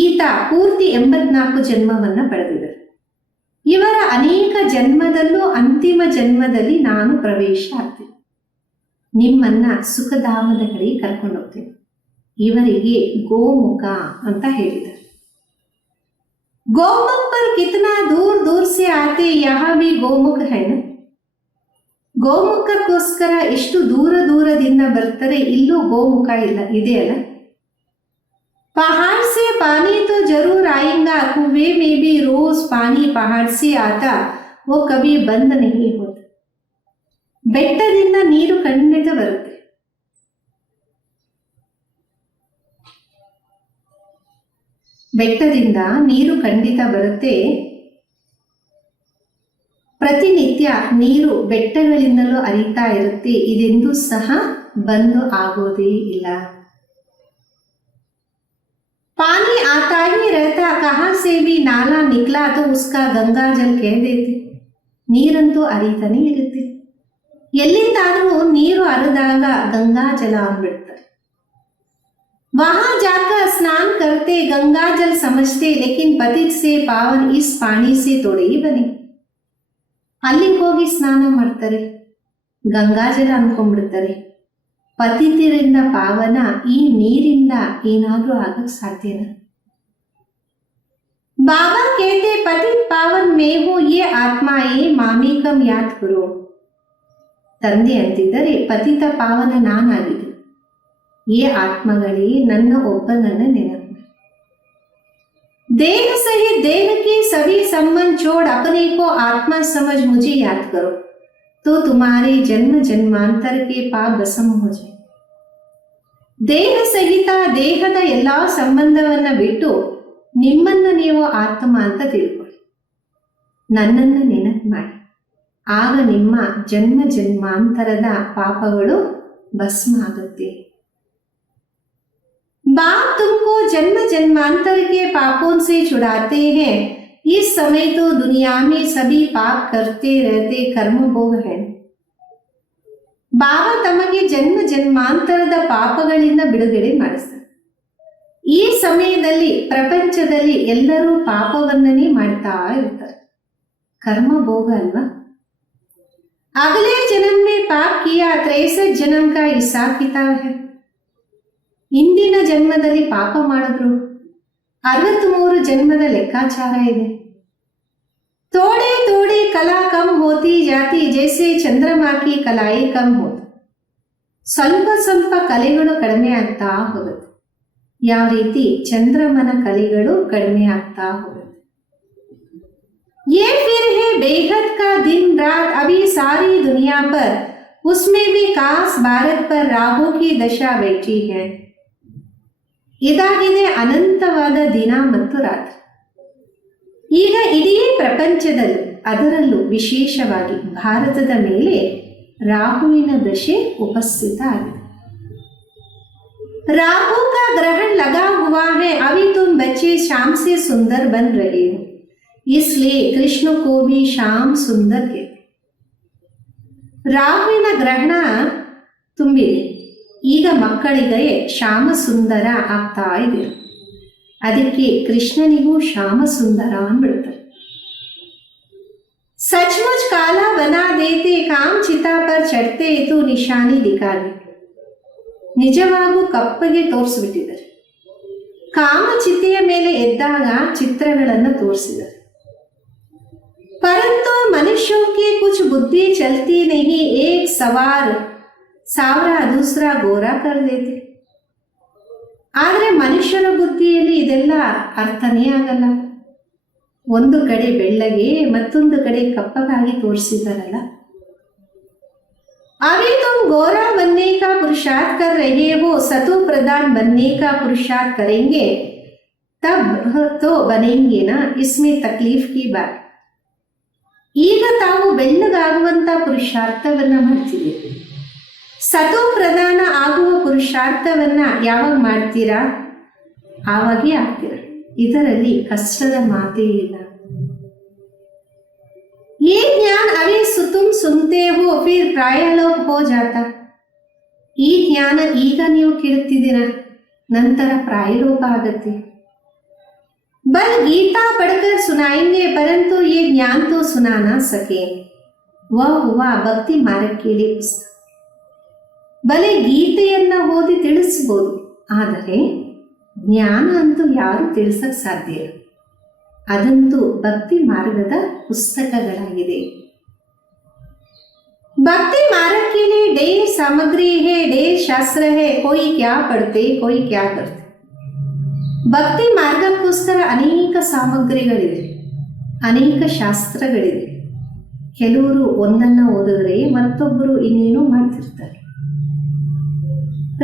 ಈತ ಪೂರ್ತಿ 84 ಜನ್ಮವನ್ನ ಪಡೆದಿದ್ದಾರೆ. ಇವರ ಅನೇಕ ಜನ್ಮದಲ್ಲೂ ಅಂತಿಮ ಜನ್ಮದಲ್ಲಿ ನಾನು ಪ್ರವೇಶ ಆಗ್ತೇನೆ, ನಿಮ್ಮನ್ನ ಸುಖಧಾಮದ ಕಡೆ ಕರ್ಕೊಂಡು ಹೋಗ್ತೇನೆ. ಇವರಿಗೆ ಗೋಮುಖ ಅಂತ ಹೇಳಿದರು. ಗೋಮುಖ ಪರ್ ಕಿತನಾ ದೂರ್ ದೂರ್ ಸೆ ಆತೆ, ಯಹಾ ಭಿ ಗೋಮುಖ ಹೈ ನ. ಗೋಮುಖಕ್ಕೋಸ್ಕರ ಎಷ್ಟು ದೂರ ದೂರದಿಂದ ಬರ್ತಾರೆ, ಇಲ್ಲೂ ಗೋಮುಖ ಇದೆಯಲ್ಲ. पहाड़ से पानी तो जरूर आएगा, कुएं में भी रोज पानी पहाड़ से आता, वो कभी बंद नहीं होता. ಬೆಟ್ಟದಿಂದ ನೀರು ಖಂಡಿತ ಬರುತ್ತೆ. ಬೆಟ್ಟದಿಂದ ನೀರು ಖಂಡಿತ ಬರುತ್ತೆ. ಪ್ರತಿನಿತ್ಯ ನೀರು ಬೆಟ್ಟಗಳಿಂದಲೂ ಹರಿತಾ ಇರುತ್ತೆ. ಇದೆಂದೂ ಸಹ ಬಂದು ಆಗೋದೇ ಇಲ್ಲ. पानी आता ही रहता, कहां से भी नाला निकला तो उसका गंगा जल कह देते. ನೀರಂತೂ ಹರಿತಾನೆ ಇರುತ್ತೆ. ಎಲ್ಲಿಂದಾದ್ರೂ ನೀರು ಹರಿದಾಗ ಗಂಗಾ ಜಲ ಅಂದ್ಬಿಡ್ತಾರೆ. वहां जाकर स्नान करते, गंगा जल समझते, लेकिन पतित से पावन इस पानी से थोड़े ही बने. ಅಲ್ಲಿಗೆ ಹೋಗಿ ಸ್ನಾನ ಮಾಡ್ತಾರೆ, ಗಂಗಾ ಜಲ ಅನ್ಕೊಂಡ್ಬಿಡ್ತಾರೆ. ಪತಿತರಿಂದ ಪಾವನ ಈ ನೀರಿಂದ ಏನಾದ್ರೂ ಆಗಕ್ ಸಾಧ್ಯನ? ಬಾಬಾ ಕೇತೆ ಪತಿತ್ ಪಾವನ್ ಮೇಹು ಯೇ ಆತ್ಮಾಯೇ ಮಾಮೇಕಂ ಯಾದ್ ಕರೋ. ತಂದೆ ಅಂತಿದ್ದರೆ ಪತಿತ ಪಾವನ ನಾನಾಗಿದ್ದು, ಈ ಆತ್ಮಗಳೇ ನನ್ನ ಒಬ್ಬನನ್ನ ನೆನಪು. ದೇಹ ಸಹಿತ ದೇಹ ಕಿ ಸಭಿ ಸಂಬಂಧ छोड़ अपने को आत्मा समझ मुझे याद करो, तो तुम्हारे जन्म जन्मांतर के पाप भस्म हो जाए. ದೇಹ ಸಹಿತ ದೇಹದ ಎಲ್ಲಾ ಸಂಬಂಧವನ್ನ ಬಿಟ್ಟು ನಿಮ್ಮನ್ನ ನೀವು ಆತ್ಮ ಅಂತ ತಿಳ್ಕೊಳ್ಳಿ, ನನ್ನನ್ನು ನೆನಪು ಮಾಡಿ. ಆಗ ನಿಮ್ಮ ಜನ್ಮ ಜನ್ಮಾಂತರದ ಪಾಪಗಳು ಭಸ್ಮ ಆಗುತ್ತೆ. बाप तुमको जन्म जन्मांतर के पापों से छुड़ाते हैं. इस समय तो दुनिया में सभी पाप करते रहते कर्म भोग है. ಬಾಬಾ ತಮಗೆ ಜನ್ಮ ಜನ್ಮಾಂತರದ ಪಾಪಗಳಿಂದ ಬಿಡುಗಡೆ ಮಾಡಿಸ್ತಾರೆ. ಈ ಸಮಯದಲ್ಲಿ ಪ್ರಪಂಚದಲ್ಲಿ ಎಲ್ಲರೂ ಪಾಪವನ್ನೇ ಮಾಡ್ತಾ ಇರ್ತಾರೆ. ಕರ್ಮ ಭೋಗ ಅಲ್ವಾ? ಅಗಲೇ ಜನ್ಮ ಮೇ ಪಾಪ ಕಿಯಾ 63 ಜನ್ಮ ಕಾ ಹಿಸಾಬ್ ಕಿತಾಬ್ ಹೈ. ಇಂದಿನ ಜನ್ಮದಲ್ಲಿ ಪಾಪ ಮಾಡಿದ್ರು 63 ಜನ್ಮದ ಲೆಕ್ಕಾಚಾರ ಇದೆ. थोड़े थोड़े कला कम होती जाती, जैसे चंद्रमा की कलाई कम होती. ಸ್ವಲ್ಪ ಸ್ವಲ್ಪ ಕಲೆಗಳು ಕಡಿಮೆ ಆಗ್ತಾ ಹೋಗುತ್ತೆ. ಯಾವ ರೀತಿ ಚಂದ್ರಮನ ಕಲೆಗಳು ಕಡಿಮೆ ಆಗ್ತಾ ಹೋಗುತ್ತೆ. ये फिर है बेहद का दिन रात, अभी सारी दुनिया पर, उसमें भी खास भारत पर राहु की दशा बैठी है. ಇದಾಗಿದೆ ಅನಂತವಾದ ದಿನ ಮತ್ತು ರಾತ್ರಿ. ಈಗ ಇಡೀ ಪ್ರಪಂಚದಲ್ಲಿ, ಅದರಲ್ಲೂ ವಿಶೇಷವಾಗಿ ಭಾರತದ ಮೇಲೆ ರಾಹುವಿನ ದಶೆ ಉಪಸ್ಥಿತ ಆಗಿದೆ. राहु का ग्रहण लगा हुआ है, अभी तुम बच्चे शाम से सुंदर बन रहे हो, इसलिए कृष्ण को भी शाम सुंदर कहते. ರಾಹುವಿನ ಗ್ರಹಣ ತುಂಬಿದೆ. ಈಗ ಮಕ್ಕಳಿಗೆ ಶ್ಯಾಮ ಸುಂದರ ಆಗ್ತಾ ಇದೆ. ಅದಕ್ಕೆ ಕೃಷ್ಣನಿಗೂ ಶ್ಯಾಮ ಸುಂದರ ಅಂದ್ಬಿಡ್ತಾರೆ. सचमुच काला बना देते, काम चिता पर चढ़ते तो निशानी दिखा दे. ನಿಜವಾಗೂ ಕಪ್ಪಗೆ ತೋರಿಸ್ಬಿಟ್ಟಿದ್ದಾರೆ. ಕಾಮಚಿತೆಯ ಮೇಲೆ ಎದ್ದಾಗ ಚಿತ್ರಗಳನ್ನು ತೋರಿಸಿದರು. परंतु मनुष्यों की कुछ बुद्धि चलती नहीं, एक सवार सावरा दूसरा गोरा कर देते. ಆದ್ರೆ ಮನುಷ್ಯನ ಬುದ್ಧಿಯಲ್ಲಿ ಇದೆಲ್ಲ ಅರ್ಥನೇ ಆಗಲ್ಲ. ಒಂದು ಕಡೆ ಬೆಳ್ಳಗೆ ಮತ್ತೊಂದು ಕಡೆ ಕಪ್ಪಗಾಗಿ ತೋರಿಸಿದಾರಲ್ಲ. अभी तुम गोरा बनने का पुरुषार्थ कर रहे हो, सतो प्रधान बनने का पुरुषार्थ करेंगे तब तो बनेंगे ना, इसमें तकलीफ की बात. ಈಗ ತಾವು ಬೆಳ್ಳಗಾಗುವಂತ ಪುರುಷಾರ್ಥವನ್ನ ಮಾಡ್ತಿದ್ದೀರಿ. ಸತೋ ಪ್ರಧಾನ ಆಗುವ ಪುರುಷಾರ್ಥವನ್ನ ಯಾವಾಗ ಮಾಡ್ತೀರಾ ಆವಾಗೇ ಆಗ್ತೀರಾ. ಇದರಲ್ಲಿ ಕಷ್ಟದ ಮಾತೇ ಇಲ್ಲ. ये ज्ञान अभी तुम सुनते हो, फिर प्रायलोप हो जाता. ಈ ಜ್ಞಾನ ಈಗ ನೀವು ಕೇಳ್ತಿದ್ದೀರಾ, ನಂತರ ಪ್ರಾಯಲೋಪ ಆಗತ್ತೆ. बल गीता पढ़कर सुनाएंगे, परंतु ये ज्ञान तो सुना ना सके. वह हुआ भक्ति मार्ग के लिए पुस्तक. ಬಲೆ ಗೀತೆಯನ್ನ ಓದಿ ತಿಳಿಸಬಹುದು, ಆದರೆ ಜ್ಞಾನ ಅಂತೂ ಯಾರು ತಿಳಿಸಕ್ ಸಾಧ್ಯ ಇಲ್ಲ. ಅದಂತೂ ಭಕ್ತಿ ಮಾರ್ಗದ ಪುಸ್ತಕಗಳಾಗಿದೆ. भक्ति मार्ग के लिए ढेर सामग्री है, ढेर शास्त्र है, कोई क्या पढ़ते कोई क्या करते. ಭಕ್ತಿ ಮಾರ್ಗಕ್ಕೋಸ್ಕರ ಅನೇಕ ಸಾಮಗ್ರಿಗಳಿದೆ, ಅನೇಕ ಶಾಸ್ತ್ರಗಳಿದೆ. ಕೆಲವರು ಒಂದನ್ನ ಓದಿದ್ರೆ ಮತ್ತೊಬ್ಬರು ಇನ್ನೇನು ಮಾಡ್ತಿರ್ತಾರೆ.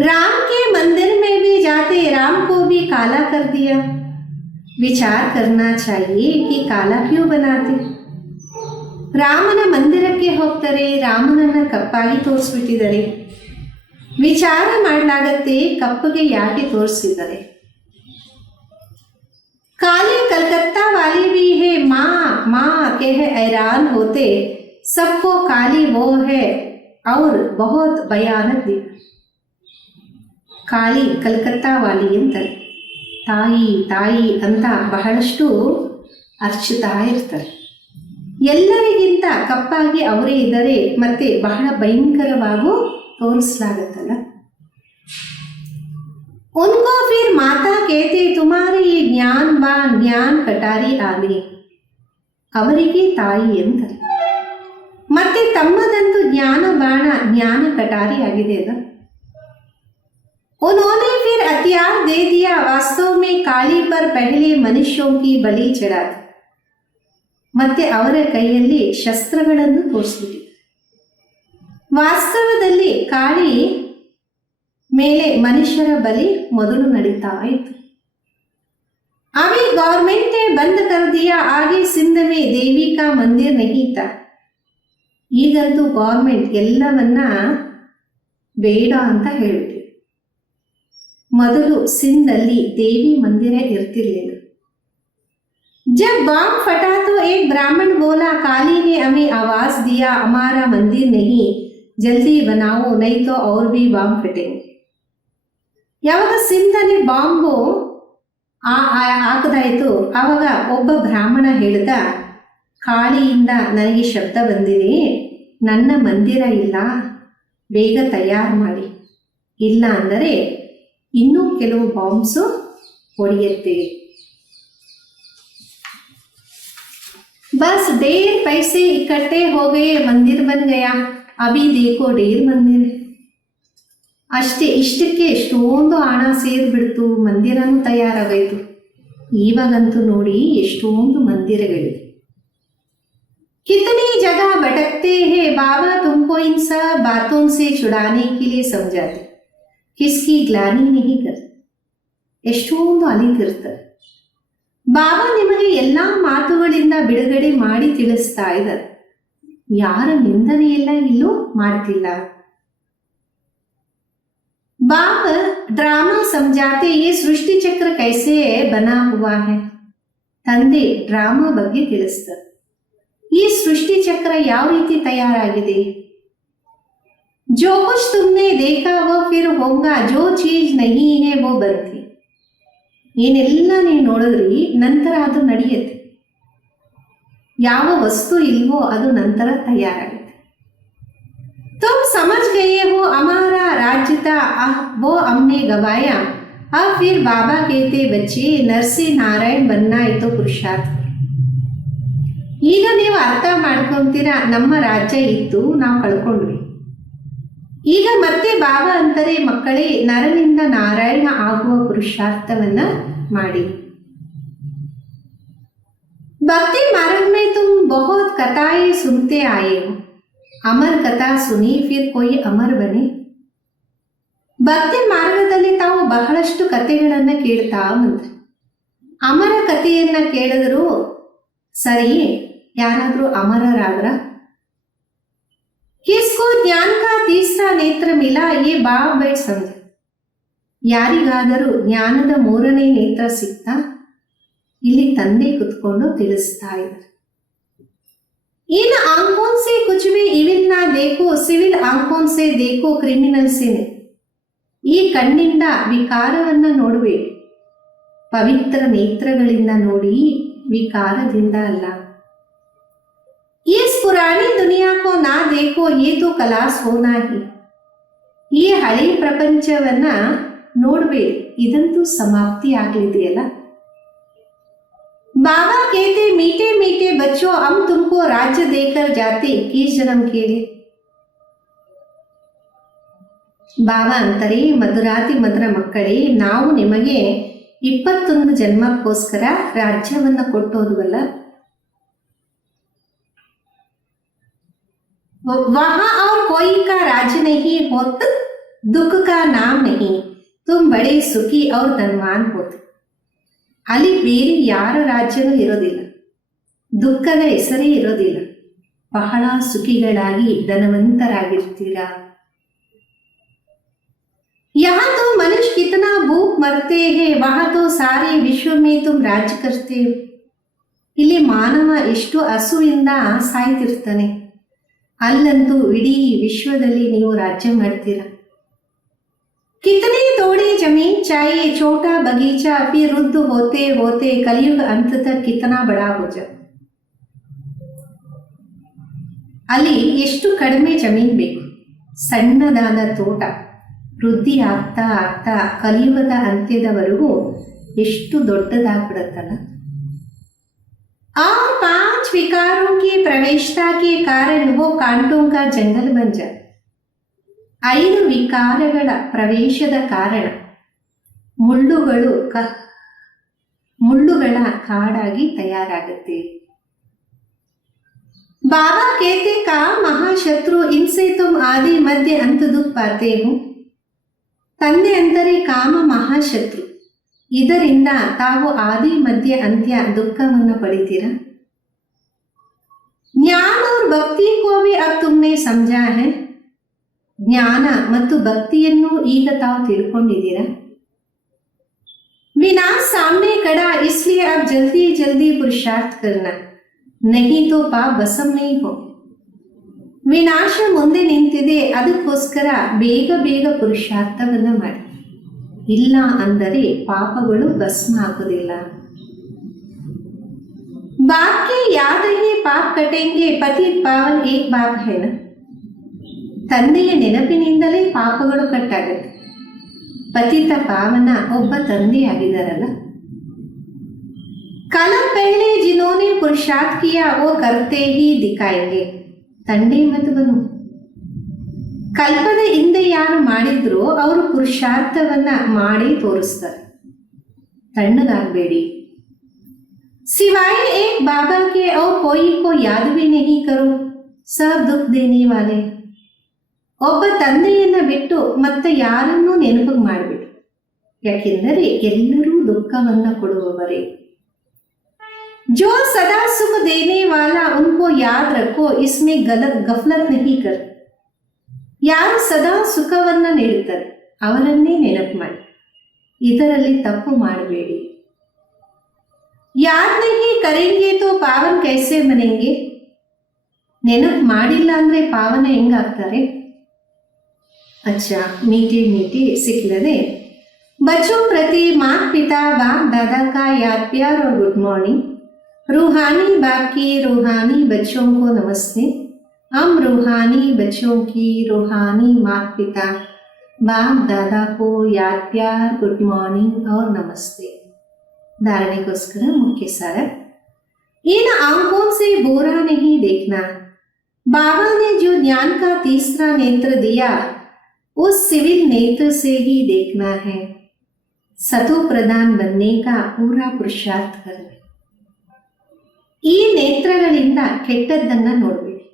राम के मंदिर में भी जाते राम को भी काला कर दिया. विचार करना चाहिए कि काला क्यों बनाते. ರಾಮನ ಮಂದಿರಕ್ಕೆ ಹೋಗ್ತಾರೆ, ರಾಮನನ್ನ ಕಪ್ಪಾಗಿ ತೋರಿಸ್ಬಿಟ್ಟಿದ್ದಾರೆ. ವಿಚಾರ ಮಾಡಲಾಗತ್ತೆ ಕಪ್ಪಗೆ ಯಾಕೆ ತೋರಿಸಿದ್ದಾರೆ. काली कलकत्ता वाली भी है, माँ माँ कह हैरान होते, सबको काली वो है और बहुत भयानक दिख. ಕಾಳಿ ಕಲ್ಕತ್ತಾ ವಾಲಿ ಅಂತ ತಾಯಿ ತಾಯಿ ಅಂತ ಬಹಳಷ್ಟು ಅರ್ಚುತ್ತಾ ಇರ್ತಾರೆ. ಎಲ್ಲರಿಗಿಂತ ಕಪ್ಪಾಗಿ ಅವರೇ ಇದ್ದಾರೆ, ಮತ್ತೆ ಬಹಳ ಭಯಂಕರವಾಗೂ ತೋರಿಸಲಾಗತ್ತಲ್ಲ. उनको फिर माता कहते तुम्हारे ये ज्ञानवान ज्ञान कटारी आदि. ಅವರಿಗೆ ತಾಯಿ ಅಂತಾರೆ, ಮತ್ತೆ ತಮ್ಮದಂತೂ ಜ್ಞಾನವಾಣ ಜ್ಞಾನ ಕಟಾರಿ ಆಗಿದೆ ಅದು. उन्होंने फिर हथियार दे दिया, वास्तव में काली पर पहले मनुष्यों की बलि चढ़ा. ಮತ್ತೆ ಅವರ ಕೈಯಲ್ಲಿ ಶಸ್ತ್ರಗಳನ್ನು ತೋರಿಸಿಬಿಟ್ಟಿದೆ. ವಾಸ್ತವದಲ್ಲಿ ಕಾಳಿ ಮೇಲೆ ಮನುಷ್ಯರ ಬಲಿ ಮೊದಲು ನಡೀತಾ ಇತ್ತು. अभी गवर्नमेंट ने बंद कर दिया, आगे सिंध में देवी का मंदिर नहीं था. ಈಗಂತೂ ಗವರ್ಮೆಂಟ್ ಎಲ್ಲವನ್ನ ಬೇಡ ಅಂತ ಹೇಳಿಬಿಟ್ಟು, ಮೊದಲು ಸಿಂಧಲ್ಲಿ ದೇವಿ ಮಂದಿರ ಇರ್ತಿರ್ಲಿಲ್ಲ. जब बम फटा तो एक ब्राह्मण बोला, काली ने हमें आवाज दिया हमारा मंदिर नहीं, जल्दी बनाओ नहीं तो और भी बम फटेंगे. ಯಾವಾಗ ಸಿಂಧನೆ ಬಾಂಬು ಹಾಕದಾಯಿತು, ಆವಾಗ ಒಬ್ಬ ಬ್ರಾಹ್ಮಣ ಹೇಳ್ದ, ಕಾಳಿಯಿಂದ ನನಗೆ ಶಬ್ದ ಬಂದಿದೆ, ನನ್ನ ಮಂದಿರ ಇಲ್ಲ, ಬೇಗ ತಯಾರು ಮಾಡಿ, ಇಲ್ಲ ಅಂದರೆ ಇನ್ನೂ ಕೆಲವು ಬಾಂಬ್ಸು ಹೊಡೆಯುತ್ತೆ. बस ढेर पैसे इकट्ठे हो गए, मंदिर बन गया. अभी देखो ढेर मंदिर. ಅಷ್ಟೇ, ಇಷ್ಟಕ್ಕೆ ಎಷ್ಟೊಂದು ಹಣ ಸೇರ್ಬಿಡ್ತು, ಮಂದಿರನೂ ತಯಾರಾಗಾಯಿತು. ಇವಾಗಂತೂ ನೋಡಿ ಎಷ್ಟೊಂದು ಮಂದಿರಗಳಿದೆ. कितनी जगह भटकते हैं, बाबा तुमको इन सब बातों से छुड़ाने के लिए समझाते, किसकी ग्लानि नहीं करते. ಎಷ್ಟೊಂದು ಅಲಿತಿರ್ತಾರೆ. ಬಾಬಾ ನಿಮಗೆ ಎಲ್ಲಾ ಮಾತುಗಳಿಂದ ಬಿಡುಗಡೆ ಮಾಡಿ ತಿಳಿಸ್ತಾ ಇದ್ದಾರೆ. ಯಾರ ನಿಂದನೆಯೆಲ್ಲ ಇಲ್ಲೂ ಮಾಡ್ತಿಲ್ಲ. बाप ड्रामा समझाते, ये सृष्टि चक्र कैसे बना हुआ है. ತಂದೆ ಡ್ರಾಮಾ ಬಗ್ಗೆ ತಿಳಿಸ್ತಾರೆ. ಈ ಸೃಷ್ಟಿ ಚಕ್ರ ಯಾವ ರೀತಿ ತಯಾರಾಗಿದೆ. जो कुछ तुमने देखा वो फिर होगा, जो चीज नहीं है वो बनती. ಏನೆಲ್ಲ ನೀವು ನೋಡಿದ್ರಿ ನಂತರ ಅದು ನಡೆಯುತ್ತೆ. ಯಾವ ವಸ್ತು ಇಲ್ವೋ ಅದು ನಂತರ ತಯಾರಾಗುತ್ತೆ. तुम समझ गए हो हमारा राज्य था, वो हमने गवाया. अब फिर बाबा कहते बच्चे नरसी नारायण बनना है तो पुरुषार्थ. ಈಗ ನೀವು ಅರ್ಥ ಮಾಡ್ಕೊಂತೀರಾ, ನಮ್ಮ ರಾಜ್ಯ ಇತ್ತು, ನಾವು ಕಳ್ಕೊಂಡ್ವಿ. ಈಗ ಮತ್ತೆ ಬಾಬಾ ಅಂತಾರೆ, ಮಕ್ಕಳೇ ನರನಿಂದ ನಾರಾಯಣ ಆಗುವ ಪುರುಷಾರ್ಥವನ್ನ ಮಾಡಿ. ಭಕ್ತಿ ಮಾರ್ಗ में तुम बहुत कथाएं सुनते आए हो, ಅಮರ್ ಕಥಾ ಸುನಿ ಫಿರ್ ಕೊಯ್ ಅಮರ್ ಬನೆ. ಭಕ್ತಿ ಮಾರ್ಗದಲ್ಲಿ ತಾವು ಬಹಳಷ್ಟು ಕಥೆಗಳನ್ನ ಕೇಳ್ತಾ ಬಂದ್ರಿ. ಅಮರ ಕಥೆಯನ್ನ ಕೇಳಿದ್ರು ಸರಿ, ಯಾರಾದ್ರೂ ಅಮರರಾದ್ರ. ಕಿಸ್ಕೋ ಜ್ಞಾನ ಕಾ ತೀಸರಾ ನೇತ್ರ ಮಿಲಾ, ಯೇ ಬಾಬ್ ಬೈಟ್ ಸಮझ. ಯಾರಿಗಾದರೂ ಜ್ಞಾನದ ಮೂರನೇ ನೇತ್ರ ಸಿಗ್ತಾ, ಇಲ್ಲಿ ತಂದೆ ಕುತ್ಕೊಂಡು ತಿಳಿಸ್ತಾ ಇದ್ದಾರೆ. इन आंखों से कुछ भी इविल ना देखो, सिविल आंखों से देखो, क्रिमिनल से नहीं. ಈ ಕಣ್ಣಿಂದ ವಿಕಾರವನ್ನ ನೋಡಬೇಡಿ, ಪವಿತ್ರ ನೇತ್ರಗಳಿಂದ ನೋಡಿ, ವಿಕಾರದಿಂದ ಅಲ್ಲ. इस पुरानी दुनिया को ना देखो, ये तो खलास होना ही. ಈ ಹಳೆ ಪ್ರಪಂಚವನ್ನ ನೋಡ್ಬೇಡಿ, ಇದಂತೂ ಸಮಾಪ್ತಿ ಆಗ್ಲಿದೆಯಲ್ಲ. बाबा कहते मीठे मीठे बच्चों, हम तुमको राज्य देकर जाते, किस जन्म के लिए. ಬಾಬಾ ಅಂತಾರೆ, ಮಧುರಾತಿ ಮಧುರ ಮಕ್ಕಳೇ, ನಾವು ನಿಮಗೆ 21 ಜನ್ಮಕ್ಕೋಸ್ಕರ ರಾಜ್ಯವನ್ನ ಕೊಟ್ಟೋದ್ವಲ್ಲ. वहां और कोई का राज्य नहीं होत, दुख का नाम नहीं, तुम बड़े सुखी और धनवान होत. ಅಲ್ಲಿ ಬೇರೆ ಯಾರ ರಾಜ್ಯನೂ ಇರೋದಿಲ್ಲ, ದುಃಖದ ಹೆಸರೇ ಇರೋದಿಲ್ಲ, ಬಹಳ ಸುಖಿಗಳಾಗಿ ಧನವಂತರಾಗಿರ್ತೀರಾ. यहाँ तो मनुष्य कितना भूख मरते हैं, वहां तो सारे विश्व में तुम राज्य करते हो. ಇಲ್ಲಿ ಮಾನವ ಎಷ್ಟು ಹಸುವಿಂದ ಸಾಯ್ತಿರ್ತಾನೆ, ಅಲ್ಲಂತೂ ಇಡೀ ವಿಶ್ವದಲ್ಲಿ ನೀವು ರಾಜ್ಯ ಮಾಡ್ತೀರಾ. कितनी थोड़ी जमीन चाहिए, छोटा बगीचा भी रुद्ध होते होते कलयुग अंत तक कितना बड़ा हो जाए. ಅಲ್ಲಿ ಎಷ್ಟು ಕಡಿಮೆ ಜಮೀನ್ ಬೇಕು, ಸಣ್ಣದಾದ ತೋಟ ವೃದ್ಧಿ ಆಗ್ತಾ ಆಗ್ತಾ ಕಲಿಯುಗದ ಅಂತ್ಯದವರೆಗೂ ಎಷ್ಟು ದೊಡ್ಡದಾಗ್ಬಿಡುತ್ತಲ್ಲ. और 5 विकारों की प्रवेशता के कारण वो कांटों का जंगल बन जाए. 5 ವಿಕಾರಗಳ ಪ್ರವೇಶದ ಕಾರಣ ಮುಳ್ಳುಗಳ ಕಾಡಾಗಿ ತಯಾರಾಗುತ್ತೆ. बाबा कहते का महाशत्रु, इनसे तुम आदि मध्य अंत दुख पाते हो. ತಂದೆ ಅಂತಾರೆ ಕಾಮ ಮಹಾಶತ್ರು, ಇದರಿಂದ ತಾವು ಆದಿ ಮಧ್ಯ ಅಂತ್ಯ ದುಃಖವನ್ನು ಪಡಿತೀರಾ. ಜ್ಞಾನ और भक्ति को भी अब तुमने समझा है. ಜ್ಞಾನ ಮತ್ತು ಭಕ್ತಿಯನ್ನು ಈಗ ತಾವು ತಿಳ್ಕೊಂಡಿದ್ದೀರಾ. विनाश सामने खड़ा, इसलिए अब जल्दी जल्दी पुरुषार्थ करना, नहीं तो पाप भस्म नहीं हो. ವಿನಾಶ ಮುಂದೆ ನಿಂತಿದೆ, ಅದಕ್ಕೋಸ್ಕರ ಬೇಗ ಬೇಗ ಪುರುಷಾರ್ಥವನ್ನ ಮಾಡಿ, ಇಲ್ಲ ಅಂದರೆ ಪಾಪಗಳು ಭಸ್ಮ ಆಗೋದಿಲ್ಲ. बाप के याद ही पाप कटेंगे, पतित पावन एक बाप है ना. ತಂದೆಯ ನೆನಪಿನಿಂದಲೇ ಪಾಪಗಳು ಕಟ್ಟಾಗುತ್ತೆ. ಪತಿತ ಪಾವನ ಒಬ್ಬ ತಂದೆಯಾಗಿದ್ದಾರಲ್ಲ. कलम पहले जिन्होंने पुरुषार्थ किया वो करते ही दिखाएंगे. ತಂದೆ ಮತವನ್ನು ಕಲ್ಪದ ಹಿಂದೆ ಯಾರು ಮಾಡಿದ್ರು ಅವರು ಪುರುಷಾರ್ಥವನ್ನ ಮಾಡಿ ತೋರಿಸ್ತಾರೆ. ತಣ್ಣಗಾಗಬೇಡಿ. सिवाय एक बाबा के और कोई को याद भी नहीं करो, सब दुख देने वाले. ಒಬ್ಬ ತಂದೆಯನ್ನ ಬಿಟ್ಟು ಮತ್ತೆ ಯಾರನ್ನೂ ನೆನಪು ಮಾಡಬೇಡಿ, ಯಾಕೆಂದರೆ ಎಲ್ಲರೂ ದುಃಖವನ್ನ ಕೊಡುವವರೇ. जो सदा सुख देने वाला उनको याद रखो, इसमें गफलत नहीं कर. ಯಾರು ಸದಾ ಸುಖವನ್ನ ನೀಡುತ್ತಾರೆ ಅವರನ್ನೇ ನೆನಪು ಮಾಡಿ, ಇದರಲ್ಲಿ ತಪ್ಪು ಮಾಡಬೇಡಿ. ಯಾದ್ ನಹಿ ಕರೆಂಗೆ ತೋ ಪಾವನ್ ಕೈಸೆ ಬನೆಂಗೆ. ನೆನಪು ಮಾಡಿಲ್ಲ ಅಂದ್ರೆ ಪಾವನ ಹೆಂಗಾಗ್ತಾರೆ. अच्छा, मीठे मीठे सिखलने बच्चों प्रति माता पिता बाप दादा का याद प्यार और गुड मॉर्निंग. रूहानी बाप की रूहानी बच्चों को नमस्ते. हम रूहानी बच्चों की रूहानी माता पिता बाप दादा को याद प्यार गुड मॉर्निंग और नमस्ते. धारणेಗೋಸ್ಕರ मुख्य सार, इन आंखों से बुरा नहीं देखना. बाबा ने जो ज्ञान का तीसरा नेत्र दिया उस सिविल नेत्र से ही देखना है. सतो प्रधान बनने का पूरा पुरुषार्थ करें. ಈ ನೇತ್ರಗಳಿಂದ ಕೆಟ್ಟದ್ದನ್ನ ನೋಡಬೇಡಿ.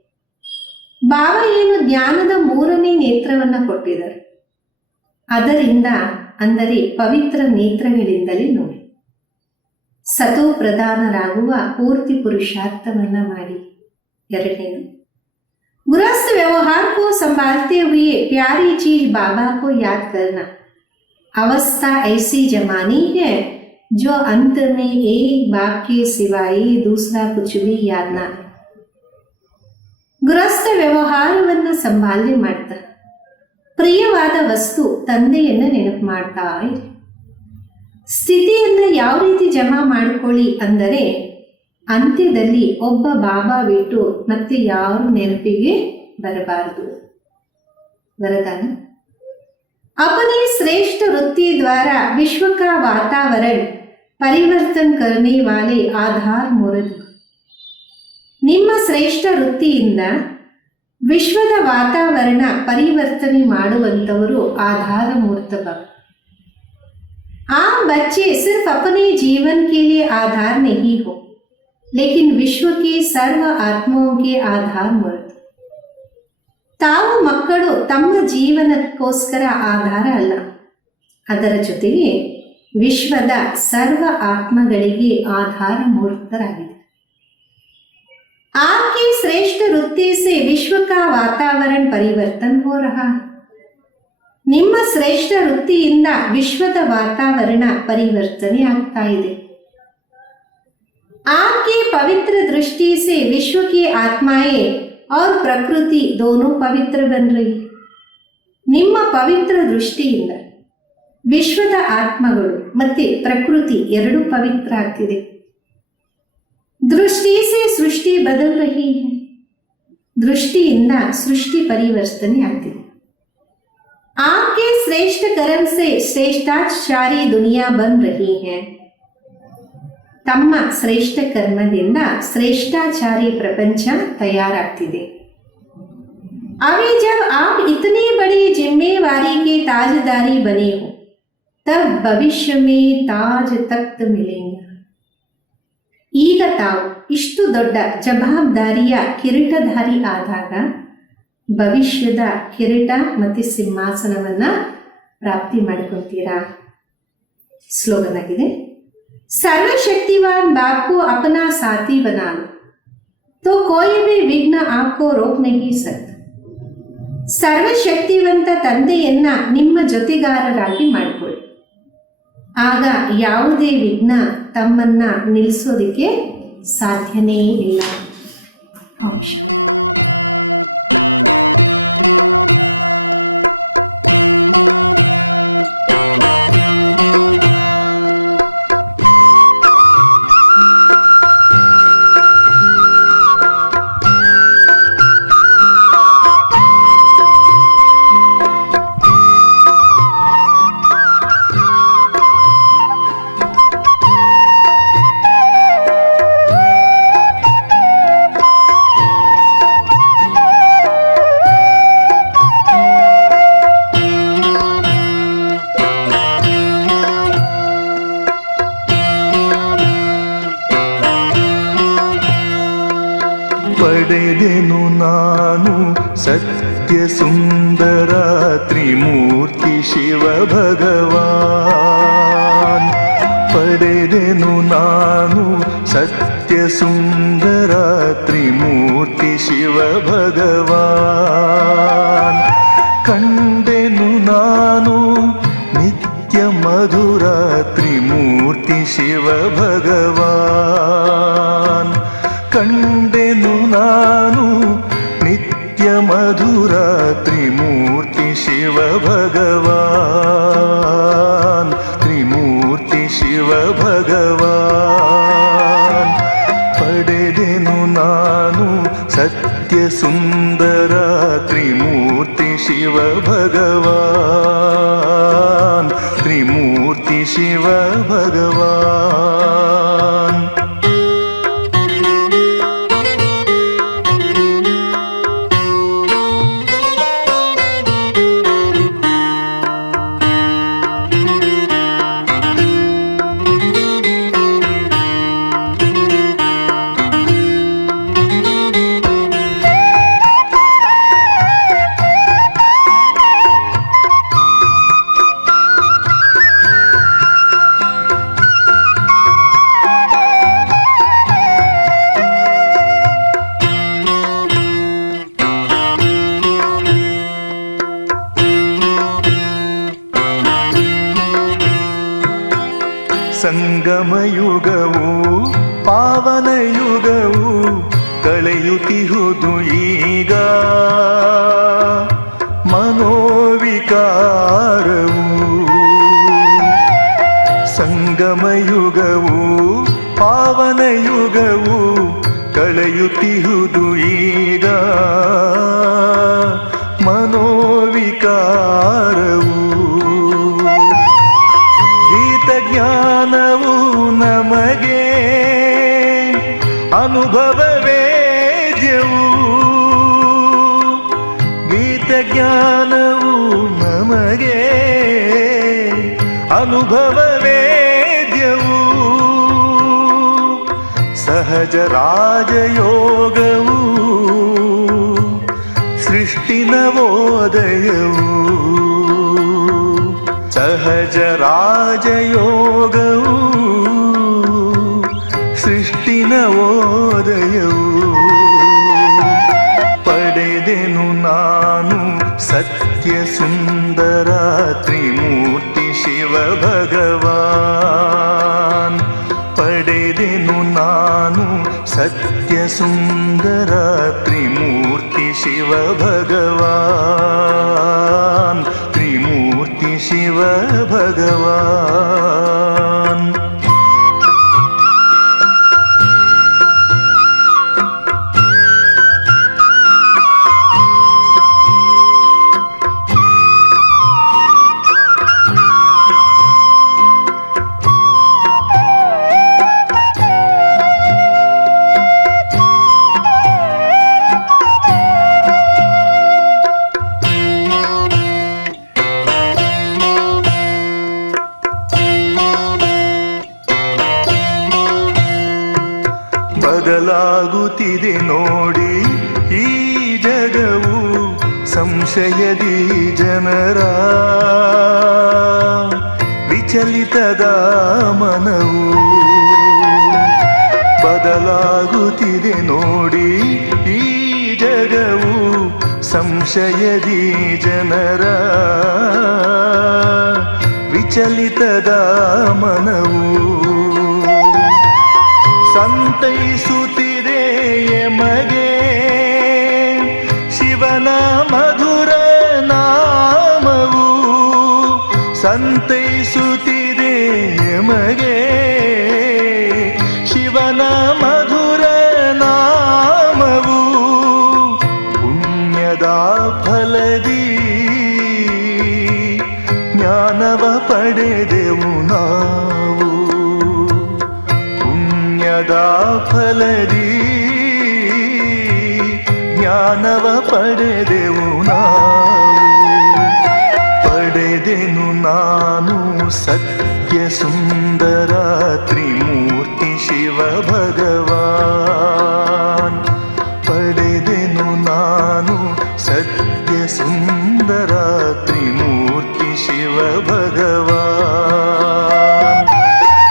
ಬಾಬಾ ಏನು ಜ್ಞಾನದ 3ನೇ ನೇತ್ರವನ್ನ ಕೊಟ್ಟಿದ್ದಾರೆ, ಅದರಿಂದ ಅಂದರೆ ಪವಿತ್ರ ನೇತ್ರಗಳಿಂದಲೇ ನೋಡಿ. ಸತೋ ಪ್ರಧಾನರಾಗುವ ಪೂರ್ತಿ ಪುರುಷಾರ್ಥವನ್ನ ಮಾಡಿ. 2ನೇದು, गृहस्थ व्यवहार को संभालते हुए प्यारी चीज बाबा को याद करना. अवस्था ऐसी जमानी है जो अंत में एक बाप के सिवाय दूसरा कुछ भी याद ना. ಗೃಹಸ್ಥ ವ್ಯವಹಾರವನ್ನು ಸಂಭಾಲನೆ ಮಾಡ್ತಾ ಪ್ರಿಯವಾದ ವಸ್ತು ತಂದೆಯನ್ನ ನೆನಪು ಮಾಡ್ತಾ ಇದೆ. ಸ್ಥಿತಿಯನ್ನ ಯಾವ ರೀತಿ ಜಮಾ ಮಾಡಿಕೊಳ್ಳಿ ಅಂದರೆ ಅಂತ್ಯದಲ್ಲಿ ಒಬ್ಬ ಬಾಬಾ ಬಿಟ್ಟು ಮತ್ತೆ ಯಾರು ನೆನಪಿಗೆ ಬರಬಾರದು. ವರದಾನ, अपने श्रेष्ठ वृत्ति द्वारा विश्व का वातावरण परिवर्तन करने वाले आधार मूर्त. ನಿಮ್ಮ ಶ್ರೇಷ್ಠ ವೃತ್ತಿಯಿಂದ ವಿಶ್ವದ ವಾತಾವರಣ ಪರಿವರ್ತನೆ ಮಾಡುವಂತವರು आधार मूर्त भव. आप बच्चे सिर्फ अपने जीवन के लिए आधार नहीं हो, लेकिन विश्व के सर्व आत्माओं के आधार मूर्त. ತಾವು ಮಕ್ಕಳು ತಮ್ಮ ಜೀವನಕ್ಕೋಸ್ಕರ ಆಧಾರ ಅಲ್ಲ, ಅದರ ಜೊತೆಗೆ ವಿಶ್ವದ ಸರ್ವ ಆತ್ಮಗಳಿಗೆ ಆಧಾರ ಮೂರ್ತರಾಗಿದೆ. आपकी श्रेष्ठ वृत्ति से विश्व का वातावरण परिवर्तन हो रहा है. ನಿಮ್ಮ ಶ್ರೇಷ್ಠ ವೃತ್ತಿಯಿಂದ ವಿಶ್ವದ ವಾತಾವರಣ ಪರಿವರ್ತನೆ ಆಗ್ತಾ ಇದೆ. आपके पवित्र दृष्टि से विश्व की आत्माएं और प्रकृति दोनों पवित्र बन रही. ನಿಮ್ಮ ಪವಿತ್ರ ದೃಷ್ಟಿಯಿಂದ ವಿಶ್ವದ ಆತ್ಮಗಳು ಮತ್ತೆ ಪ್ರಕೃತಿ ಎರಡೂ ಪವಿತ್ರ ಆಗ್ತಿದೆ. दृष्टि से सृष्टि बदल रही है. दृष्टिಯಿಂದ सृष्टि परिवर्तने ಆಗ್ತಿದೆ. आपके श्रेष्ठ कर्म से श्रेष्ठाचारी दुनिया बन रही है. ತಮ್ಮ ಶ್ರೇಷ್ಠ ಕರ್ಮದಿಂದ ಶ್ರೇಷ್ಠಾಚಾರಿ ಪ್ರಪಂಚ ತಯಾರಾಗ್ತಿದೆ. अभी जब आप इतनी बड़ी जिम्मेवारी के ताजदारी बने हो, तब भविष्य में ताज तख्त मिलेंगे. ಈಗ ತಾವು ಇಷ್ಟು ದೊಡ್ಡ ಜವಾಬ್ದಾರಿಯ ಕಿರೀಟಧಾರಿ ಆದಾಗ ಭವಿಷ್ಯದ ಕಿರೀಟ ಮತ್ತು ಸಿಂಹಾಸನವನ್ನ ಪ್ರಾಪ್ತಿ ಮಾಡ್ಕೊಳ್ತೀರಾ. ಸ್ಲೋಗನ್ ಆಗಿದೆ, सर्वशक्तिवान बाप को अपना साथी बना लो तो कोई भी विघ्न आपको रोक नहीं सकता. ಸರ್ವಶಕ್ತಿವಂತ ತಂದೆಯನ್ನ ನಿಮ್ಮ ಜೊತೆಗಾರರಾಗಿ ಮಾಡಿಕೊಳ್ಳಿ, ಆಗ ಯಾವುದೇ ವಿಘ್ನ ತಮ್ಮನ್ನ ನಿಲ್ಲಿಸೋದಕ್ಕೆ ಸಾಧ್ಯನೇ ಇಲ್ಲ. ಪಡೆದೆನು ನಾನು ಸತ್ಯ ಸುಂದರ ತ್ರಿಮೂರ್ತಿ ಶಿವ ಭಗವಾನ್. ಪಡೆದೆನು ನಾನು ಸತ್ಯ ಸುಂದರ ತ್ರಿಮೂರ್ತಿ ಶಿವ ಭಗವಾನ್. ಕಂಡೆನು ನಾನು ನಿತ್ಯ ಮಧುರ ತ್ರಿಮೂರ್ತಿ ಶಿವ ಭಗವಾನ್. ಕಂಡೆನು ನಾನು ನಿತ್ಯ ಮಧುರ ತ್ರಿಮೂರ್ತಿ ಶಿವ ಭಗವಾನ್. ತ್ರಿಮೂರ್ತಿ ಶಿವ ಭಗವಾನ್. ಪಡೆದೆನು ನಾನು ಸತ್ಯ ಸುಂದರ ತ್ರಿಮೂರ್ತಿ ಶಿವ ಭಗವಾನ್. ತ್ರಿಮೂರ್ತಿ ಶಿವ ಭಗವಾನ್. ಸಂಗಮಯುಗವು ಪಾವನಯುಗವು ಕಳೆಯುತ್ತಿಹುದು ಈಗ. ಮನೋವಿಕಾರವು ಸಂಗಮಯುಗವು ಪಾವನಯುಗವು ಕಳೆಯುತ್ತಿಹುದು ಈಗ. ಮನೋವಿಕಾರವು ಅನುಭವ ವೇದ್ಯವು ಗೀತ ಜ್ಞಾನವು ನಮಗೆ ಅನುಭವ ವೇದ್ಯವು ಸಹಜ ರಾಜಯೋಗವು ಸೃಷ್ಟಿ ನವೋದಯವು ಸಹಜ ರಾಜಯೋಗವು ಸೃಷ್ಟಿ ನವೋದಯವು ಪಡೆದೆನು ನಾನು ಸತ್ಯ ಸುಂದರ ತ್ರಿಮೂರ್ತಿ ಶಿವ ಭಗವಾನ್ ಪಡೆದೆನು ನಾನು ಸತ್ಯ ಸುಂದರ ತ್ರಿಮೂರ್ತಿ ಶಿವ ಭಗವಾನ್ ತ್ರಿಮೂರ್ತಿ ಶಿವ ಭಗವಾನ್ ಬದಲಾಗುತ್ತಿದೆ ನೋಡಿ ಈ ಜಗವು ಸಂಶಯದಿ ಜನರ ವಿಚಲಿತದ ಮನವು ಬದಲಾಗುತ್ತಿದೆ ನೋಡಿ ಈ ಜಗವು ಸಂಶಯದಿ ಜನರ ವಿಚಲಿತದ ಮನವು ಸಂತೈಸುತ್ತಿದೆ ಎಮಗೆ ಶಿವನ ಮಧುರ ನಾಮವು ಸಂತೈಸುತ್ತಿದೆ ಎಮಗೆ ಶಿವನ ಮಧುರ ನಾಮವು ಪುಣ್ಯದ ಫಲದಿ ಜ್ಞಾನವ ಪಡೆದೆವು ನಾವು ಫಲದಿ ಜ್ಞಾನವ ಪಡೆದೆವು ನಾವು ಪಡೆದೆನು ನಾನು ಸತ್ಯ ಸುಂದರ ತ್ರಿಮೂರ್ತಿ ಶಿವ ಭಗವಾನ್ ಪಡೆದೆನು ನಾನು ಸತ್ಯ ಸುಂದರ ತ್ರಿಮೂರ್ತಿ ಶಿವ ಭಗವಾನ್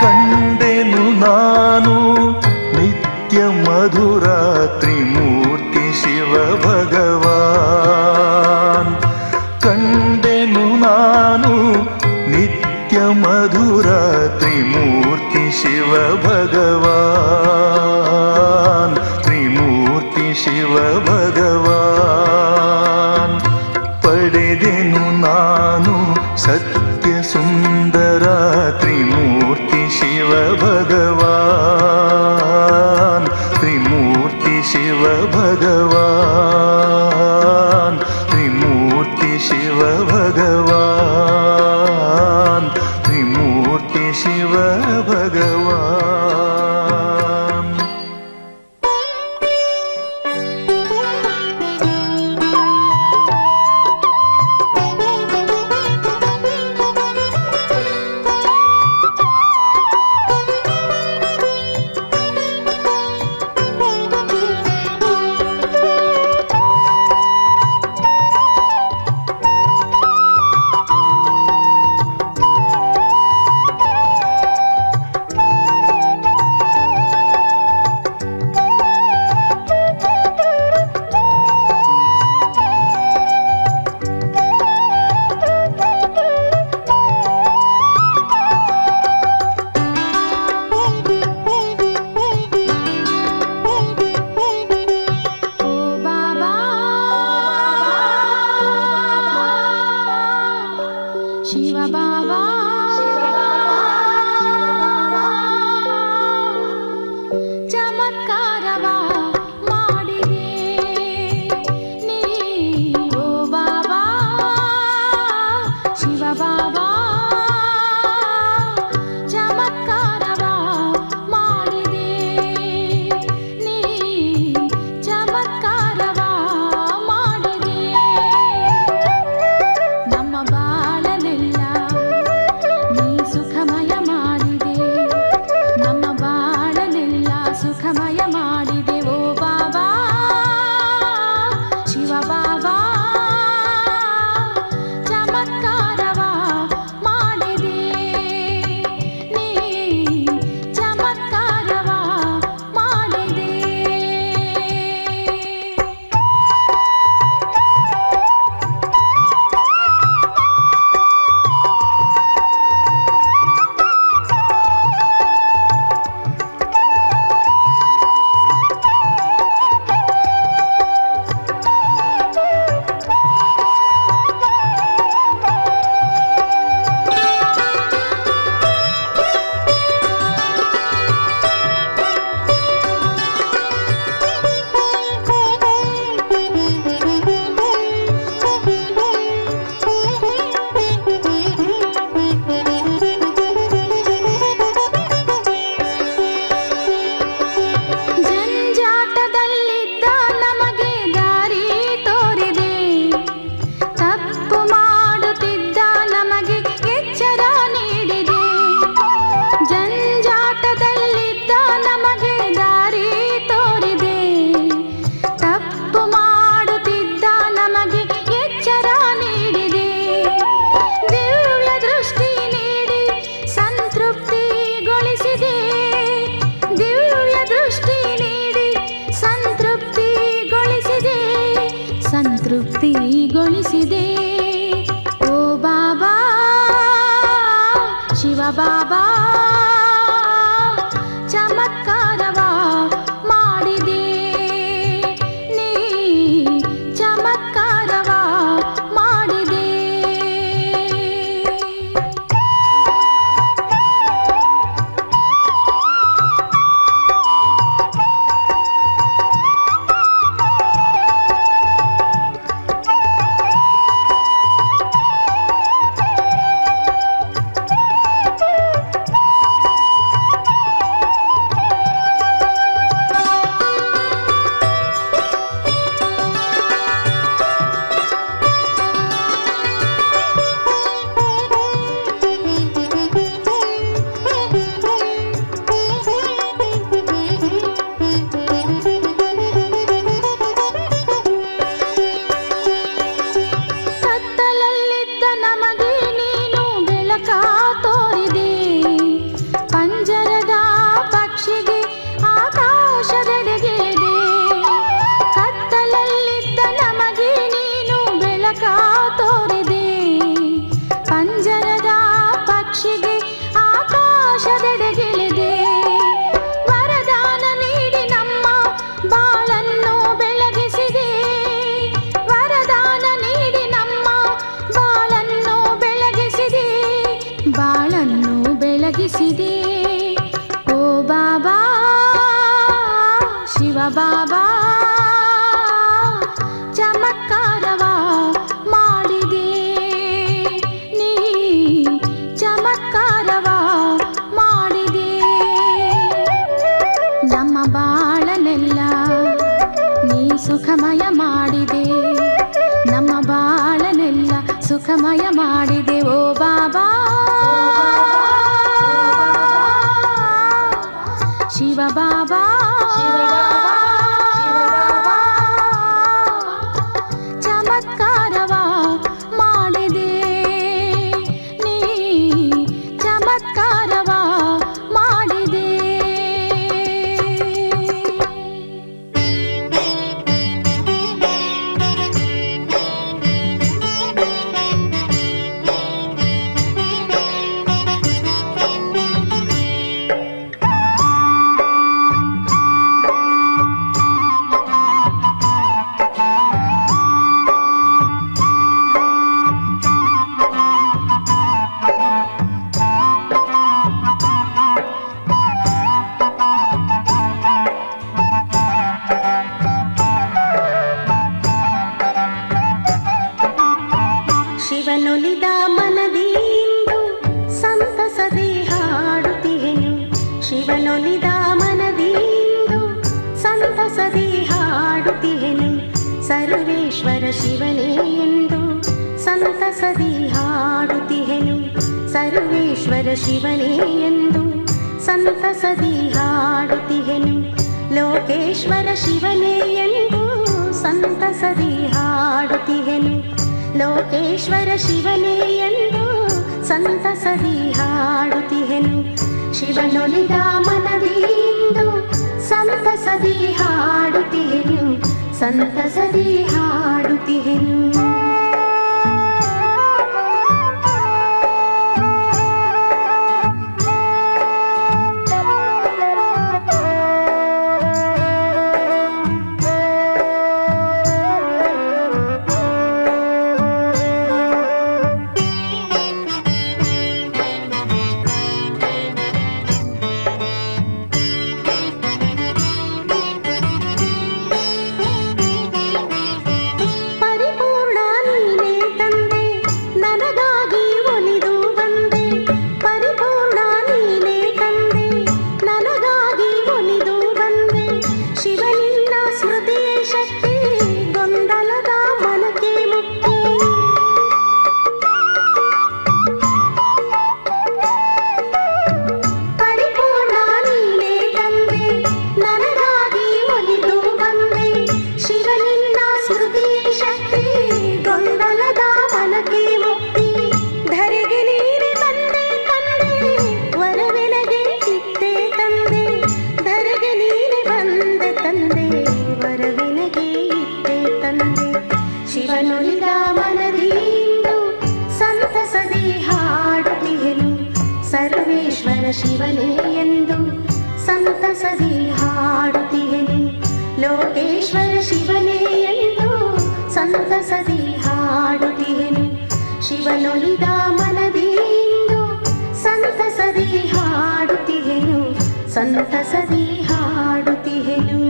ಕಂಡೆನು ನಾನು ನಿತ್ಯ ಮಧುರ ತ್ರಿಮೂರ್ತಿ ಶಿವ ಭಗವಾನ್ ಕಂಡೆನು ನಾನು ನಿತ್ಯ ಮಧುರ ತ್ರಿಮೂರ್ತಿ ಶಿವ ಭಗವಾನ್ ತ್ರಿಮೂರ್ತಿ ಶಿವ ಭಗವಾನ್ ಪಡೆದೆನು ನಾನು ಸತ್ಯ ಸುಂದರ ತ್ರಿಮೂರ್ತಿ ಶಿವ ಭಗವಾನ್ ತ್ರಿಮೂರ್ತಿ ಶಿವ ಭಗವಾನ್ ತ್ರಿಮೂರ್ತಿ ಶಿವ ಭಗವಾನ್ ತ್ರಿಮೂರ್ತಿ ಶಿವ ಭಗವಾನ್ ಬಾಬಾ ಚಮತ್ಕಾರವ ಮಾಡಿದೆ ನೀ ಚಮತ್ಕಾರವ ಮಾಡಿದೆ ಓ ಬಾಬಾ ಶಿವ ಬಾಬಾ ಚಮತ್ಕಾರವ ಮಾಡಿದೆ ನೀ ಚಮತ್ಕಾರವ ಮಾಡಿದೆ ನಮ್ಮ ಬಾಳನೆಲ್ಲ ನೀ ಸುಖಮಯ ಮಾಡಿದೆ ನಮ್ಮ ಬಾಳನೆಲ್ಲ ಸುಖಮಯ ಮಾಡಿದೆ ಓ ಬಾಬಾ ಶಿವ ಬಾಬಾ ಚಮತ್ಕಾರವ ಮಾಡಿದೆ ನೀ ಚಮತ್ಕಾರವ ಮಾಡಿದೆ ಶಿವನೊಲಿದ ಮನದಿಂದು ಸಂತಸದೆ ಹಾಡುತ್ತಿಹೆನು ಶಿವನೊಲಿದ ಮನದಿಂದು ಸಂತಸದೆ ಹಾಡುತ್ತಿಹೆನು ಸರ್ವೇಶ್ವರ ಶಿವನೇ ಎಂದು ಸಂತಸದೆ ಹಾಡುತ್ತಿಹೆನು ಸರ್ವೇಶ್ವರ ಶಿವನೇ ಎಂದು ಸಂತಸದೆ ಹಾಡುತ್ತಿಹೆನು ಲೋಕೇಶ್ವರ ಶಿವನೇ ಎಂದು ಸಂತಸದೆ ಹಾಡುತ್ತಿಹೆನು ಲೋಕೇಶ್ವರ ಶಿವನೇ ಎಂದು ಸಂತಸದಿ ಹಾಡುತ್ತಿಹೆನು ಶಿವನೊಲಿದ ಮನದಿಂದು ಸಂತಸದಿ ಹಾಡುತ್ತಿಹೆನು ಸಂತಸದಿ ಹಾಡುತ್ತಿಹೆನು ಲೋಕೇಶ್ವರ ಶಿವನೇ ಎಂದು ಸಂತಸದಿ ಹಾಡುತ್ತಿಹೆನು. ಲೋಕೇಶ್ವರ ಶಿವನೇ ಎಂದು ಸಂತಸದಿ ಹಾಡುತ್ತಿಹೆನು. ಶಿವನೊಲಿದ ಮನದಿಂದು ಸಂತಸದಿ ಹಾಡುತ್ತಿಹೆನು. ಸಂತಸದಿ ಹಾಡುತ್ತಿಹೆನು.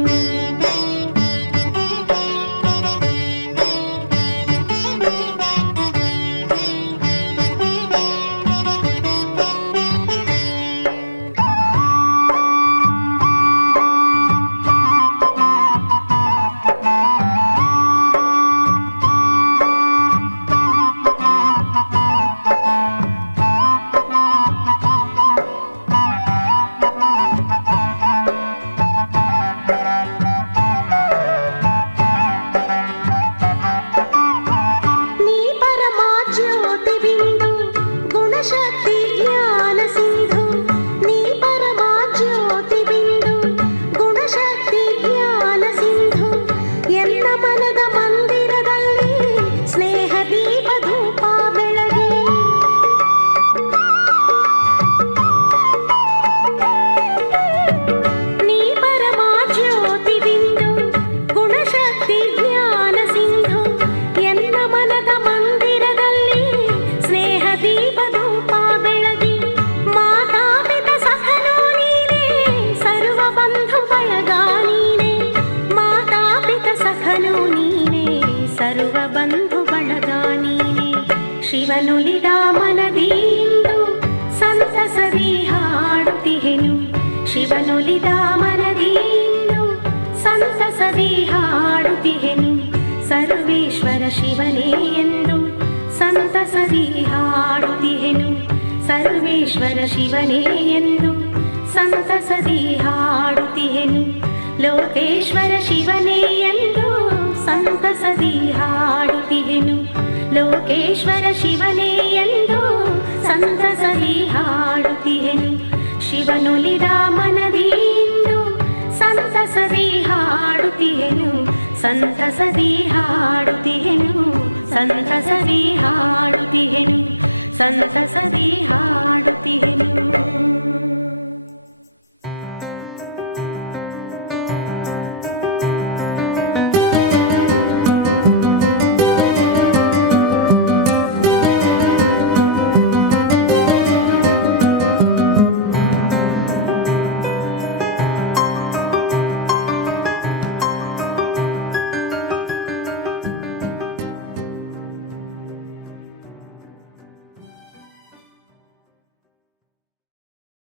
ಶಿವನುಲಿದ ಮನದಿಂದು ಸಂತಸದಿ ಹಾಡುತ್ತಿಹೆನು. ಶಿವನುಲಿದ ಮನದಿಂದು ಸಂತಸದಿ ಹಾಡುತ್ತಿಹೆನು. ಸರ್ವೇಶ್ವರ ಶಿವನೇ ಎಂದು ಸಂತಸದಿ ಹಾಡುತ್ತಿಹೆನು. ಸರ್ವೇಶ್ವರ ಶಿವನೇ ಎಂದು ಸಂತಸದಿ ಹಾಡುತ್ತಿಹೆನು. ಲೋಕೇಶ್ವರ ಶಿವನೇ ಎಂದು ಸಂತಸದಿ ಹಾಡುತ್ತಿಹೆನು. ಲೋಕೇಶ್ವರ ಶಿವನೇ ಎಂದು ಸಂತಸದಿ ಹಾಡುತ್ತಿಹೆನು. ಶಿವನುಲಿದ ಮನದಿಂದು ಸಂತಸದಿ ಹಾಡುತ್ತಿಹೆನು. ಸಂತಸದಿ ಹಾಡುತ್ತಿಹೆನು. ಸಂತಸದಿ ಹಾಡುತ್ತಿಹೆನು. ಸಂತಸದಿ ಹಾಡುತ್ತಿಹೆನು.